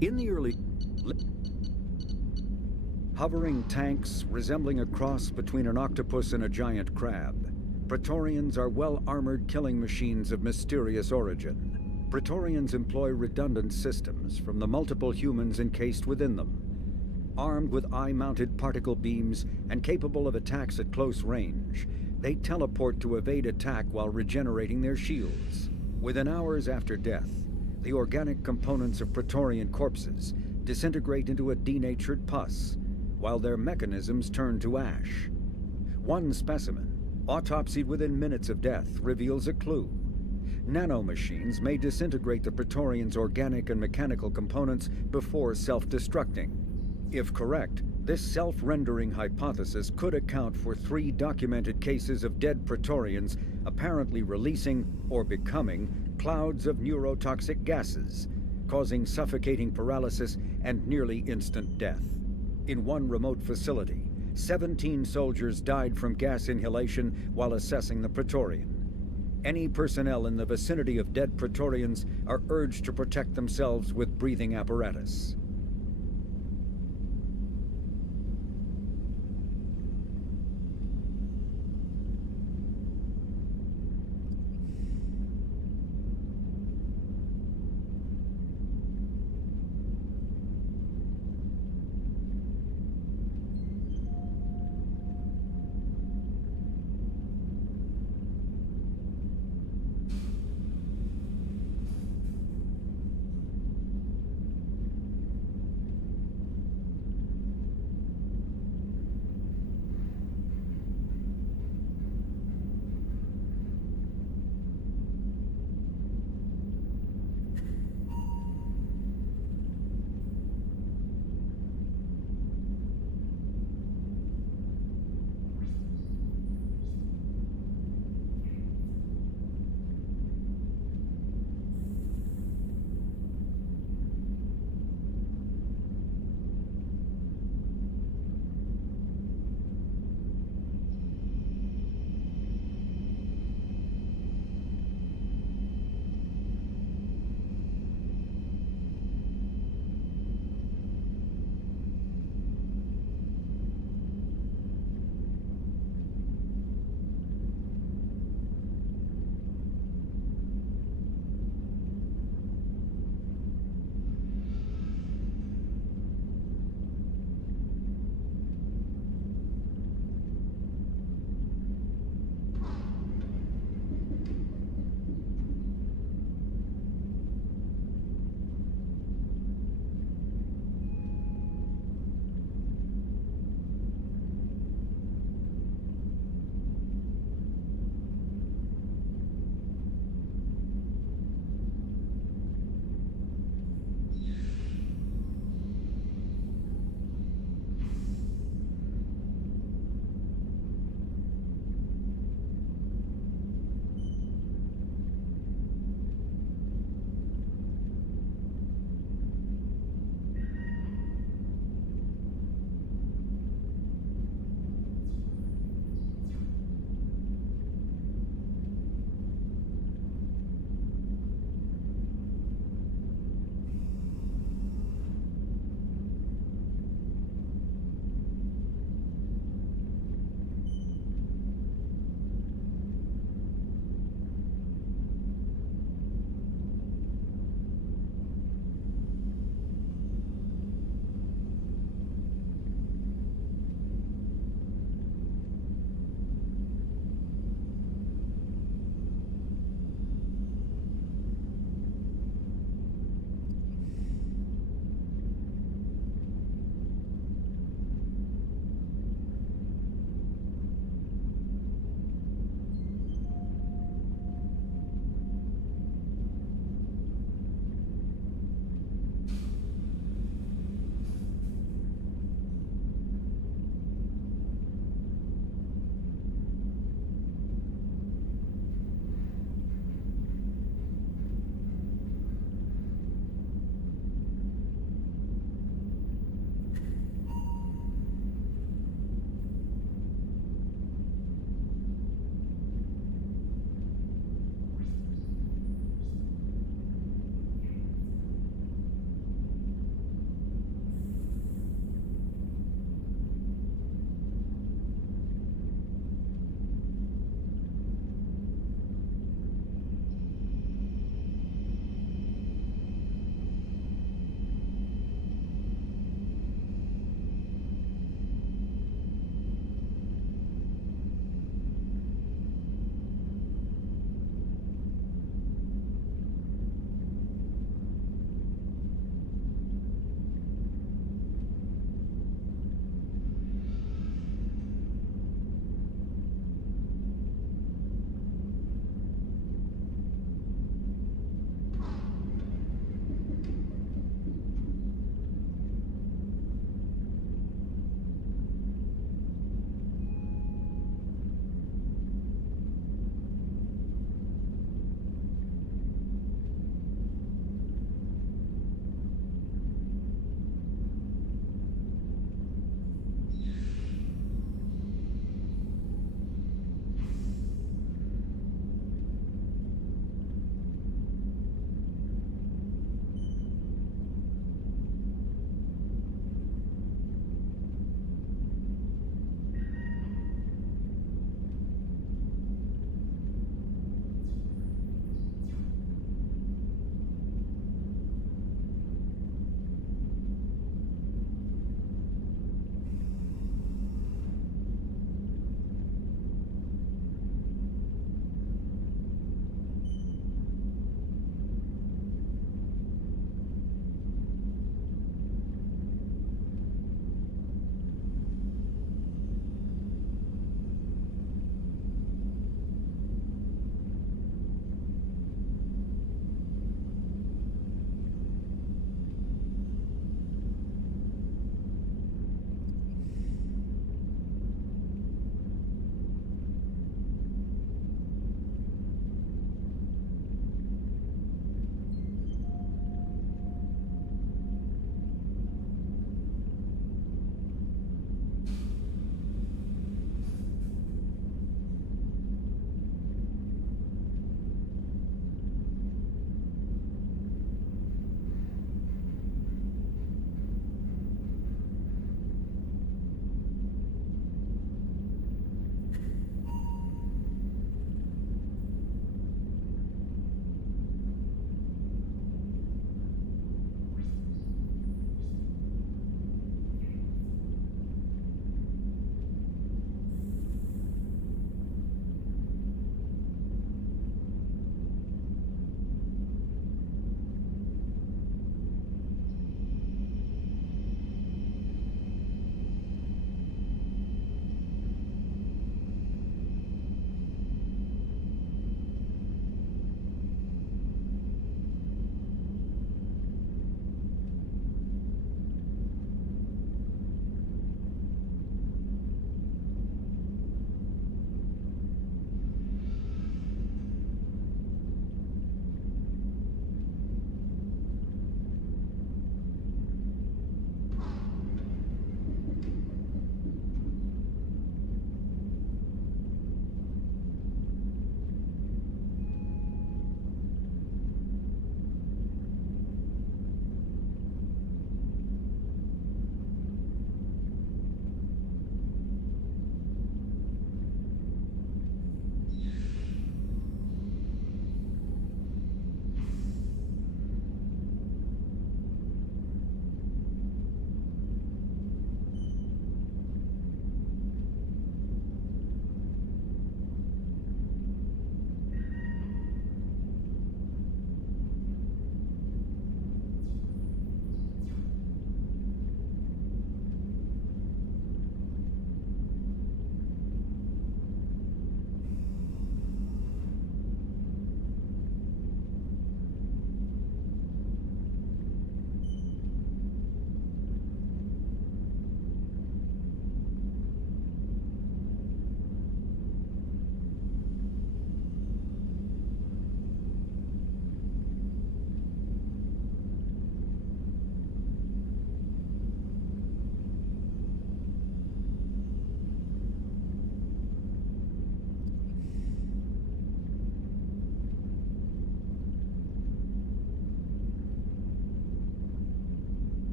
In the early... Hovering tanks resembling a cross between an octopus and a giant crab, Praetorians are well-armored killing machines of mysterious origin. Praetorians employ redundant systems from the multiple humans encased within them. Armed with eye-mounted particle beams and capable of attacks at close range, they teleport to evade attack while regenerating their shields. Within hours after death, the organic components of Praetorian corpses disintegrate into a denatured pus, while their mechanisms turn to ash. One specimen, autopsied within minutes of death, reveals a clue. Nanomachines may disintegrate the Praetorians' organic and mechanical components before self-destructing. If correct, this self-rendering hypothesis could account for 3 documented cases of dead Praetorians apparently releasing or becoming clouds of neurotoxic gases, causing suffocating paralysis and nearly instant death. In one remote facility, 17 soldiers died from gas inhalation while assessing the Praetorian. Any personnel in the vicinity of dead Praetorians are urged to protect themselves with breathing apparatus.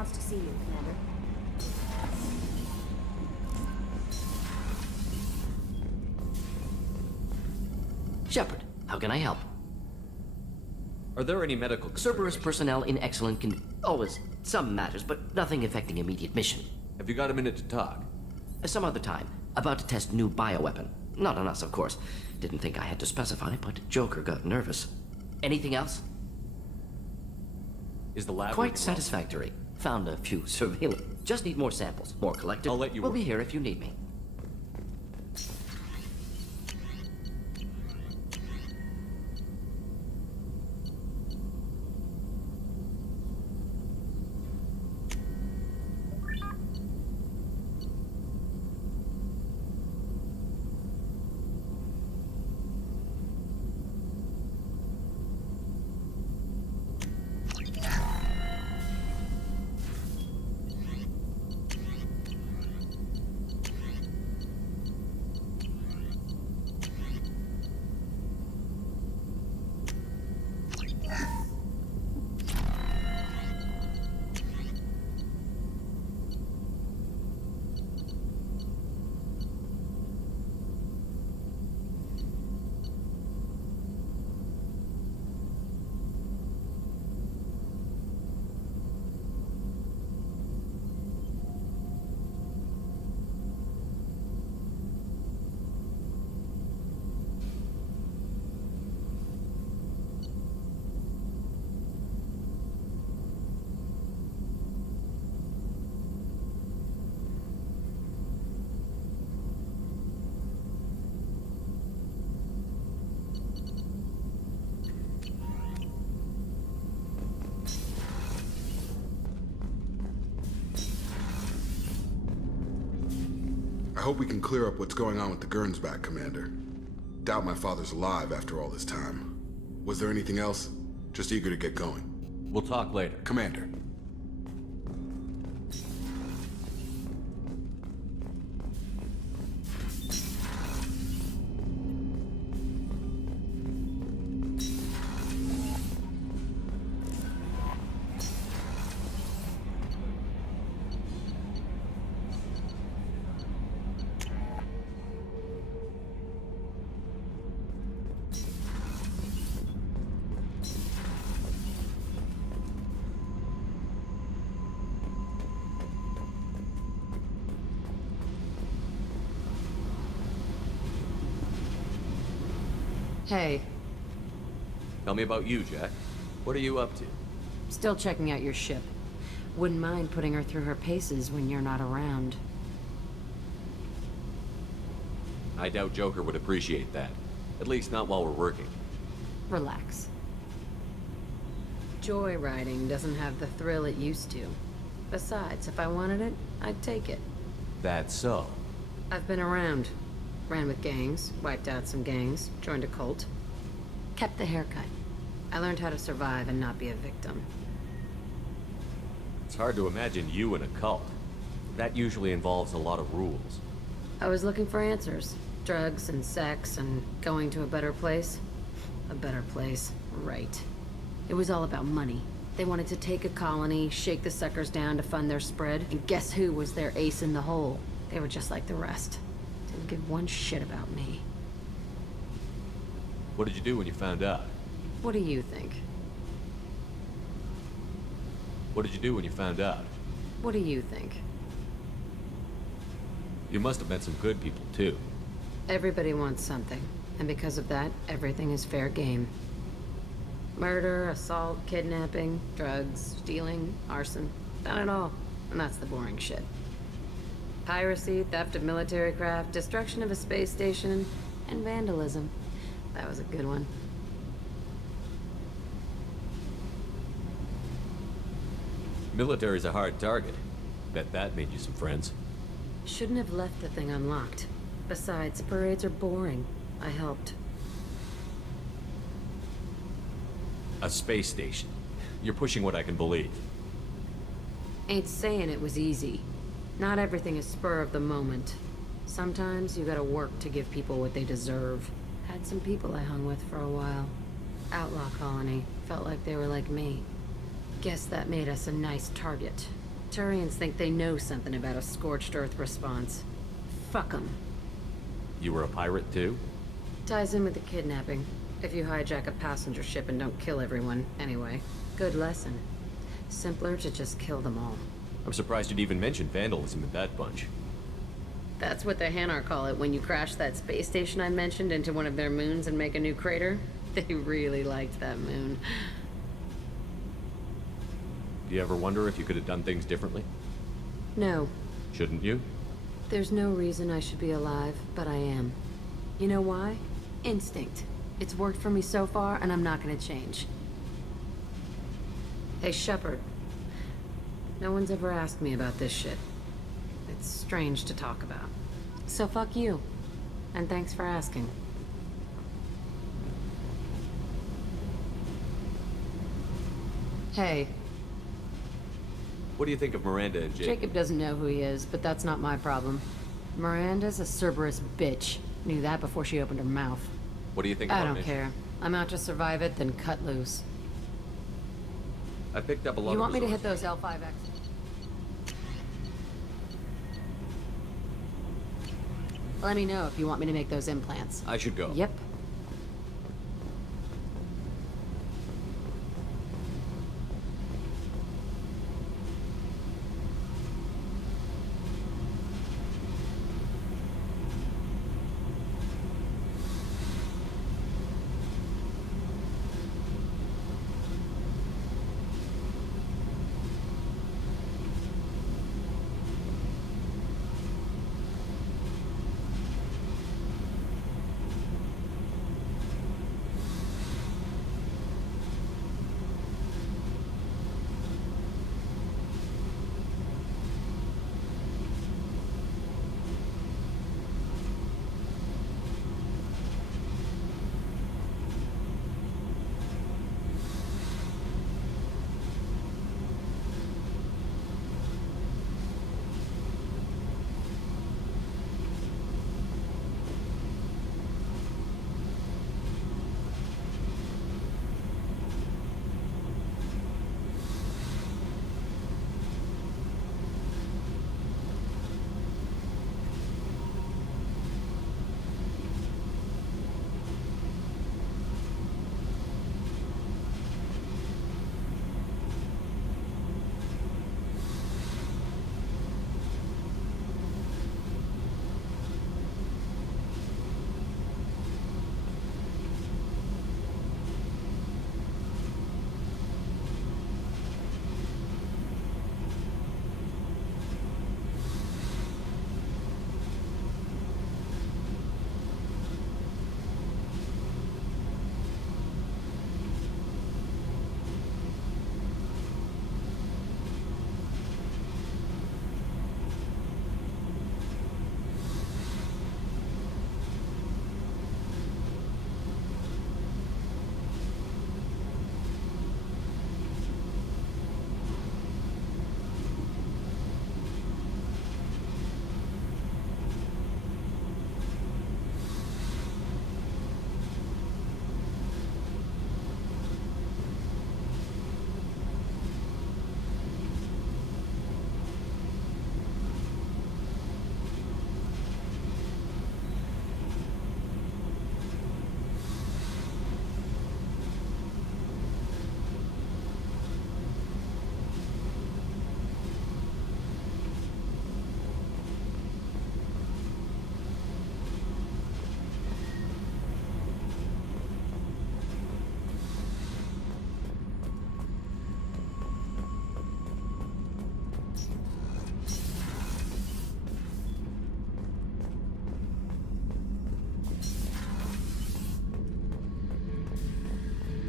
wants to see you, Commander. Shepard, how can I help? Are there any medical Cerberus personnel in excellent always some matters, but nothing affecting immediate mission. Have you got a minute to talk? Some other time. About to test new bioweapon. Not on us, of course. Didn't think I had to specify, but Joker got nervous. Anything else? Is the lab Quite satisfactory. Found a few surveillance. Just need more samples. More collected. I'll let you We'll work. be here if you need me. I hope we can clear up what's going on with the Gernsback, Commander. Doubt my father's alive after all this time. Was there anything else? Just eager to get going. We'll talk later. Commander. Hey, Tell me about you, Jack. What are you up to? still checking out your ship. Wouldn't mind putting her through her paces when you're not around. I doubt Joker would appreciate that. At least not while we're working. Relax. Joyriding doesn't have the thrill it used to. Besides, if I wanted it, I'd take it. That's so. I've been around. Ran with gangs, wiped out some gangs, joined a cult. Kept the haircut. I learned how to survive and not be a victim. It's hard to imagine you in a cult. That usually involves a lot of rules. I was looking for answers. Drugs and sex and going to a better place. A better place, right. It was all about money. They wanted to take a colony, shake the suckers down to fund their spread, and guess who was their ace in the hole? They were just like the rest. Didn't give one shit about me. What did you do when you found out? What do you think? What did you do when you found out? What do you think? You must have met some good people, too. Everybody wants something, and because of that, everything is fair game. Murder, assault, kidnapping, drugs, stealing, arson, done it all. And that's the boring shit. Piracy, theft of military craft, destruction of a space station, and vandalism. That was a good one. Military's a hard target. Bet that made you some friends. Shouldn't have left the thing unlocked. Besides, parades are boring. I helped. A space station. You're pushing what I can believe. Ain't saying it was easy. Not everything is spur of the moment. Sometimes you gotta work to give people what they deserve. Had some people I hung with for a while. Outlaw colony. Felt like they were like me. Guess that made us a nice target. Turians think they know something about a scorched earth response. Fuck them. You were a pirate too? Ties in with the kidnapping. If you hijack a passenger ship and don't kill everyone, anyway. Good lesson. Simpler to just kill them all. I'm surprised you'd even mention vandalism in that bunch. That's what the Hanar call it when you crash that space station I mentioned into one of their moons and make a new crater. They really liked that moon. Do you ever wonder if you could have done things differently? No. Shouldn't you? There's no reason I should be alive, but I am. You know why? Instinct. It's worked for me so far, and I'm not gonna change. Hey, Shepard. No one's ever asked me about this shit. It's strange to talk about. So fuck you. And thanks for asking. Hey. What do you think of Miranda and Jacob? Jacob doesn't know who he is, but that's not my problem. Miranda's a Cerberus bitch. Knew that before she opened her mouth. What do you think I of our don't mission? care. I'm out to survive it, then cut loose. I picked up a lot You of want me to hit resources. those L5X? Let me know if you want me to make those implants. I should go. Yep.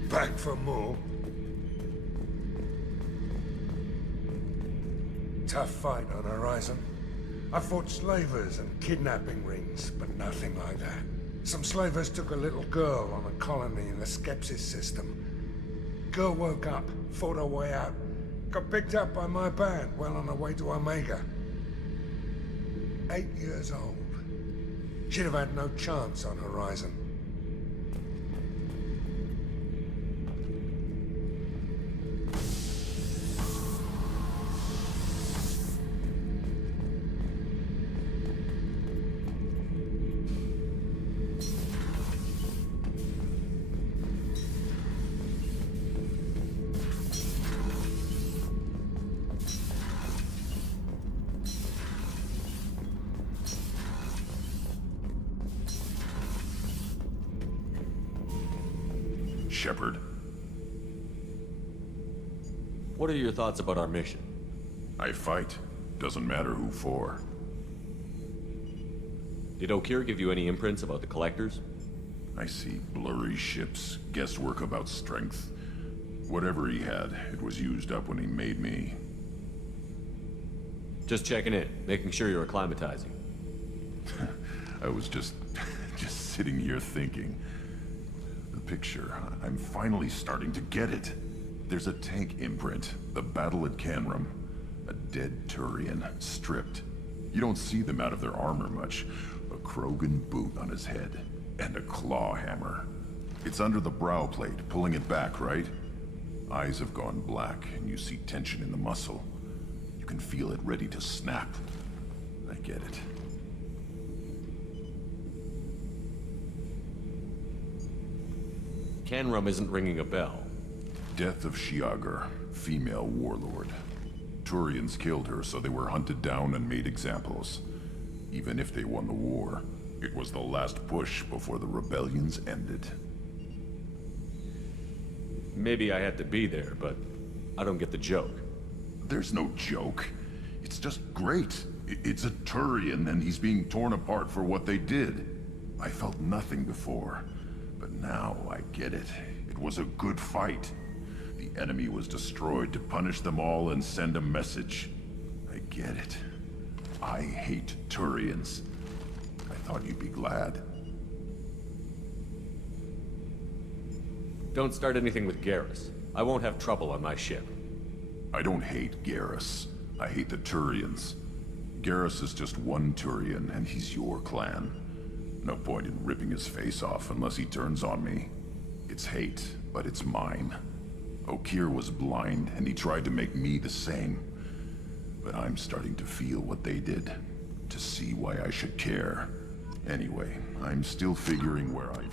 Back for more? Tough fight on Horizon. I fought slavers and kidnapping rings, but nothing like that. Some slavers took a little girl on a colony in the Skepsis system. Girl woke up, fought her way out, got picked up by my band well on her way to Omega. 8 years old. She'd have had no chance on Horizon. Shepard. What are your thoughts about our mission? I fight. Doesn't matter who for. Did O'Keefe give you any imprints about the Collectors? I see blurry ships, guesswork about strength. Whatever he had, it was used up when he made me. Just checking in, making sure you're acclimatizing. I was just sitting here thinking. The picture, I'm finally starting to get it. There's a tank imprint, the battle at Canrum. A dead Turian, stripped. You don't see them out of their armor much. A Krogan boot on his head, and a claw hammer. It's under the brow plate, pulling it back, right? Eyes have gone black, and you see tension in the muscle. You can feel it ready to snap. I get it. Canrum isn't ringing a bell. Death of Shiagar, female warlord. Turians killed her, so they were hunted down and made examples. Even if they won the war, it was the last push before the rebellions ended. Maybe I had to be there, but I don't get the joke. There's no joke. It's just great. It's a Turian, and he's being torn apart for what they did. I felt nothing before, but now I get it. It was a good fight. The enemy was destroyed to punish them all and send a message. I get it. I hate Turians. I thought you'd be glad. Don't start anything with Garrus. I won't have trouble on my ship. I don't hate Garrus. I hate the Turians. Garrus is just one Turian, and he's your clan. No point in ripping his face off unless he turns on me. It's hate, but it's mine. O'Keefe was blind, and he tried to make me the same. But I'm starting to feel what they did, to see why I should care. Anyway, I'm still figuring where I...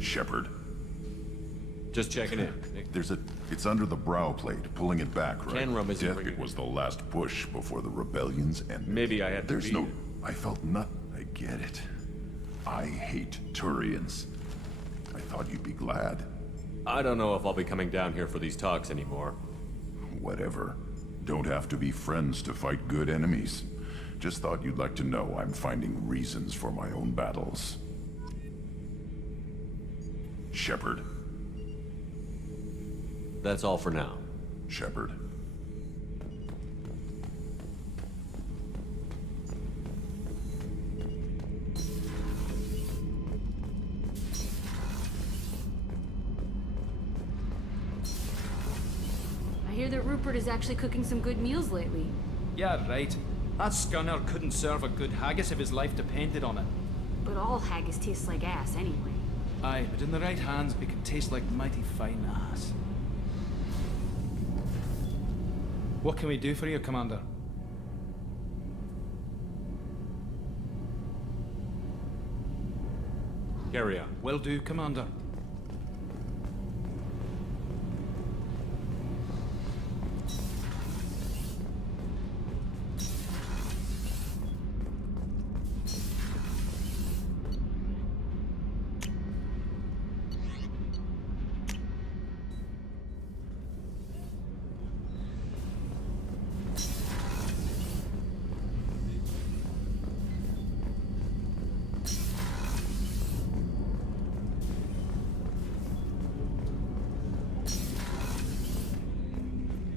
Shepard. Just checking in. It's under the brow plate, pulling it back, right? Canrum isn't ringing. It was the last push before the rebellions ended. Maybe I had to There's no... I felt I get it. I hate Turians. I thought you'd be glad. I don't know if I'll be coming down here for these talks anymore. Whatever. Don't have to be friends to fight good enemies. Just thought you'd like to know I'm finding reasons for my own battles. Shepard. That's all for now. Shepard. I hear that Rupert is actually cooking some good meals lately. Yeah, right. That scunner couldn't serve a good haggis if his life depended on it. But all haggis tastes like ass anyway. Aye, but in the right hands, it can taste like mighty fine ass. What can we do for you, Commander? Carry on. Will do, Commander.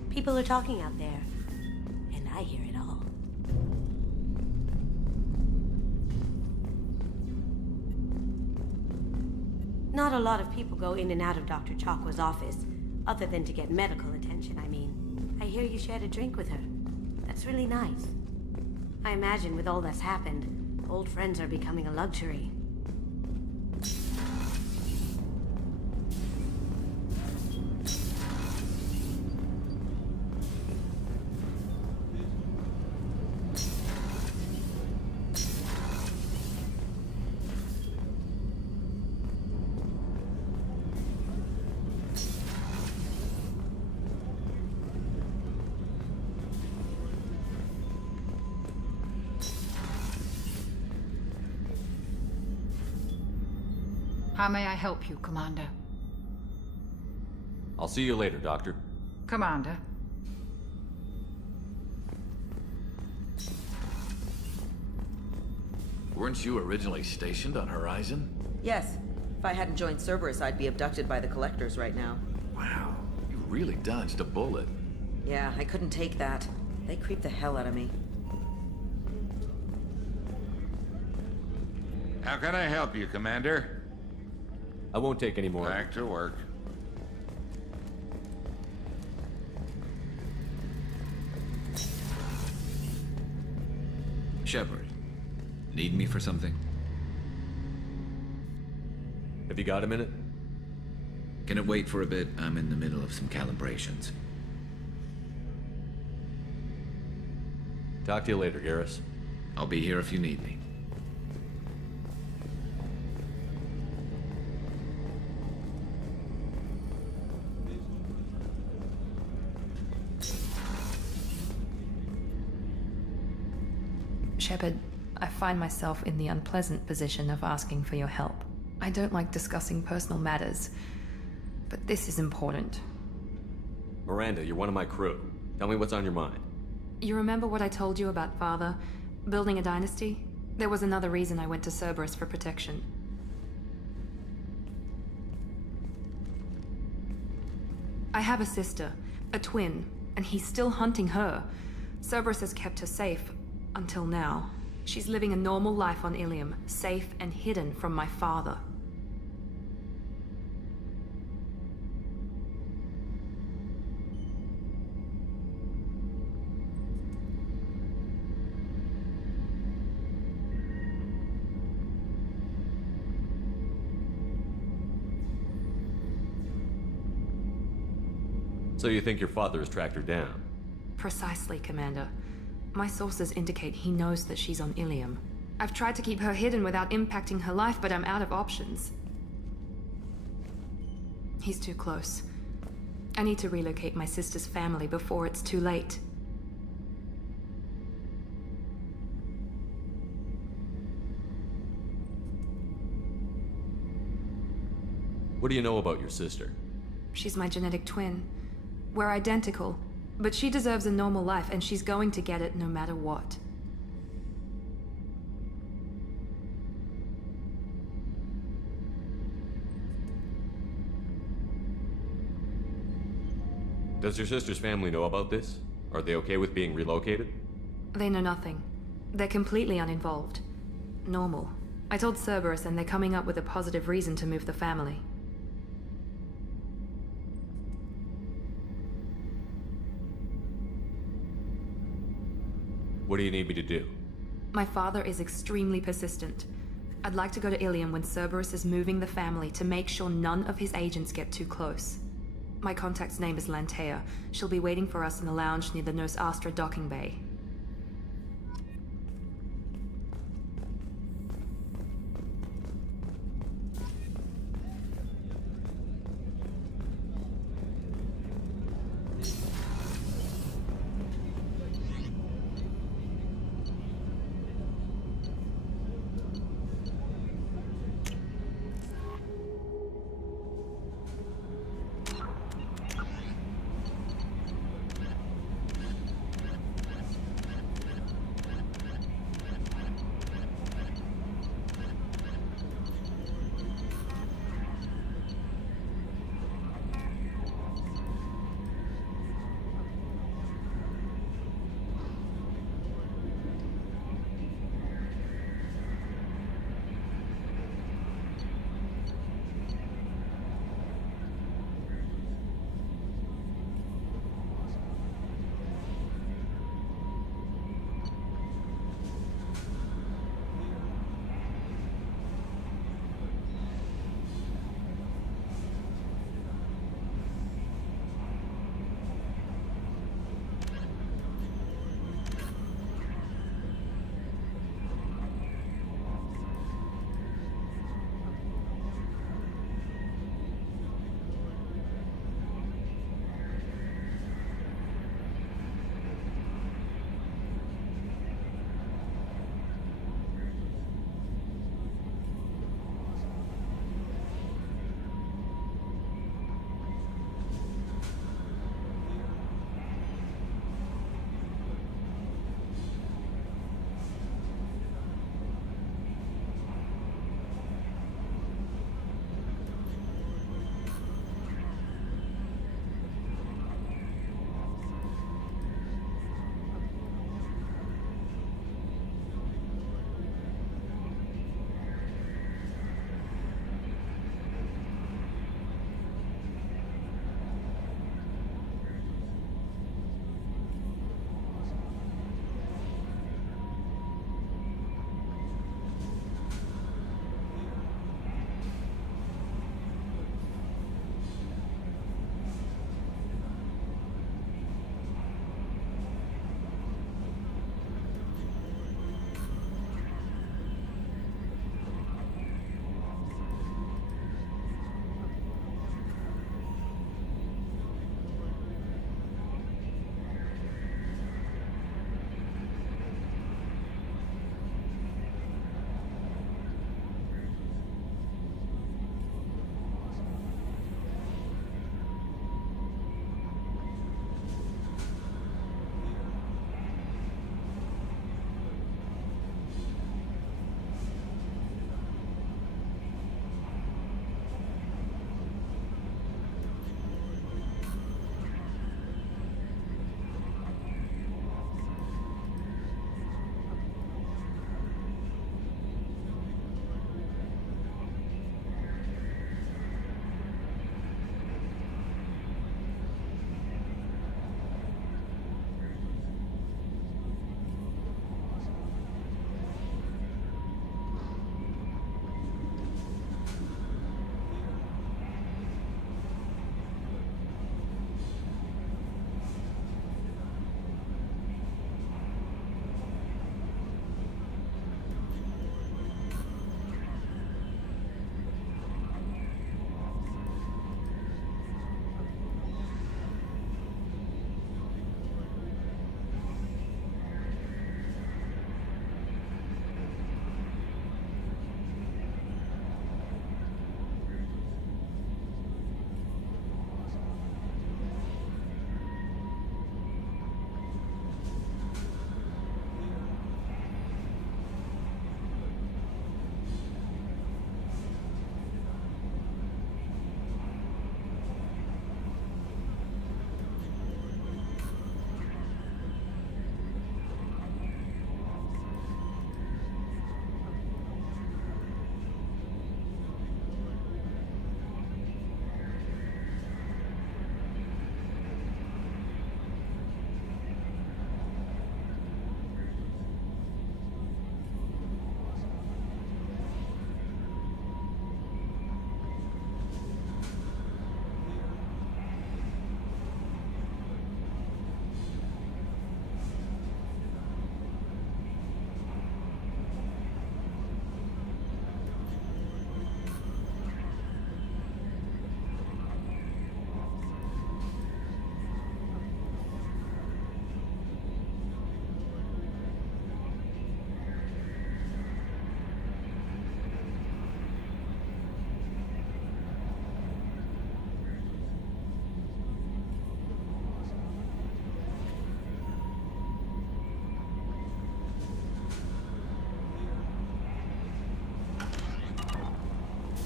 People are talking out there, and I hear it all. Not a lot of people go in and out of Dr. Chakwa's office, other than to get medical attention, I mean. I hear you shared a drink with her. That's really nice. I imagine with all that's happened, old friends are becoming a luxury. How may I help you, Commander? I'll see you later, Doctor. Commander. Weren't you originally stationed on Horizon? Yes. If I hadn't joined Cerberus, I'd be abducted by the Collectors right now. Wow, you really dodged a bullet. Yeah, I couldn't take that. They creep the hell out of me. How can I help you, Commander? I won't take any more. Back to work. Shepard, need me for something? Have you got a minute? Can it wait for a bit? I'm in the middle of some calibrations. Talk to you later, Garrus. I'll be here if you need me. Shepard, I find myself in the unpleasant position of asking for your help. I don't like discussing personal matters, but this is important. Miranda, you're one of my crew. Tell me what's on your mind. You remember what I told you about Father? Building a dynasty? There was another reason I went to Cerberus for protection. I have a sister, a twin, and he's still hunting her. Cerberus has kept her safe, until now. She's living a normal life on Ilium, safe and hidden from my father. So you think your father has tracked her down? Precisely, Commander. My sources indicate he knows that she's on Ilium. I've tried to keep her hidden without impacting her life, but I'm out of options. He's too close. I need to relocate my sister's family before it's too late. What do you know about your sister? She's my genetic twin. We're identical, but she deserves a normal life, and she's going to get it no matter what. Does your sister's family know about this? Are they okay with being relocated? They know nothing. They're completely uninvolved. Normal. I told Cerberus, and they're coming up with a positive reason to move the family. What do you need me to do? My father is extremely persistent. I'd like to go to Ilium when Cerberus is moving the family to make sure none of his agents get too close. My contact's name is Lantea. She'll be waiting for us in the lounge near the Nos Astra docking bay.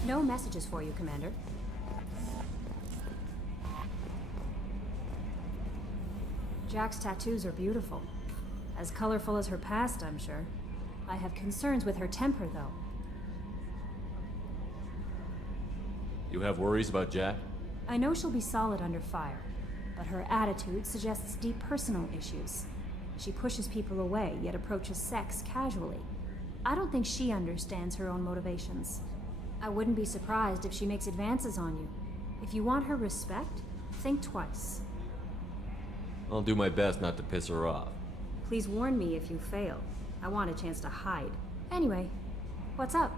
No messages for you, Commander. Jack's tattoos are beautiful. As colorful as her past, I'm sure. I have concerns with her temper, though. You have worries about Jack? I know she'll be solid under fire, but her attitude suggests deep personal issues. She pushes people away, yet approaches sex casually. I don't think she understands her own motivations. I wouldn't be surprised if she makes advances on you. If you want her respect, think twice. I'll do my best not to piss her off. Please warn me if you fail. I want a chance to hide. Anyway, what's up?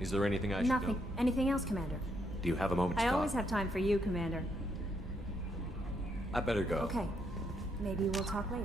Is there anything I should Nothing. know? Anything else, Commander? Do you have a moment to I talk? always have time for you, Commander. I better go. Okay. Maybe we'll talk later.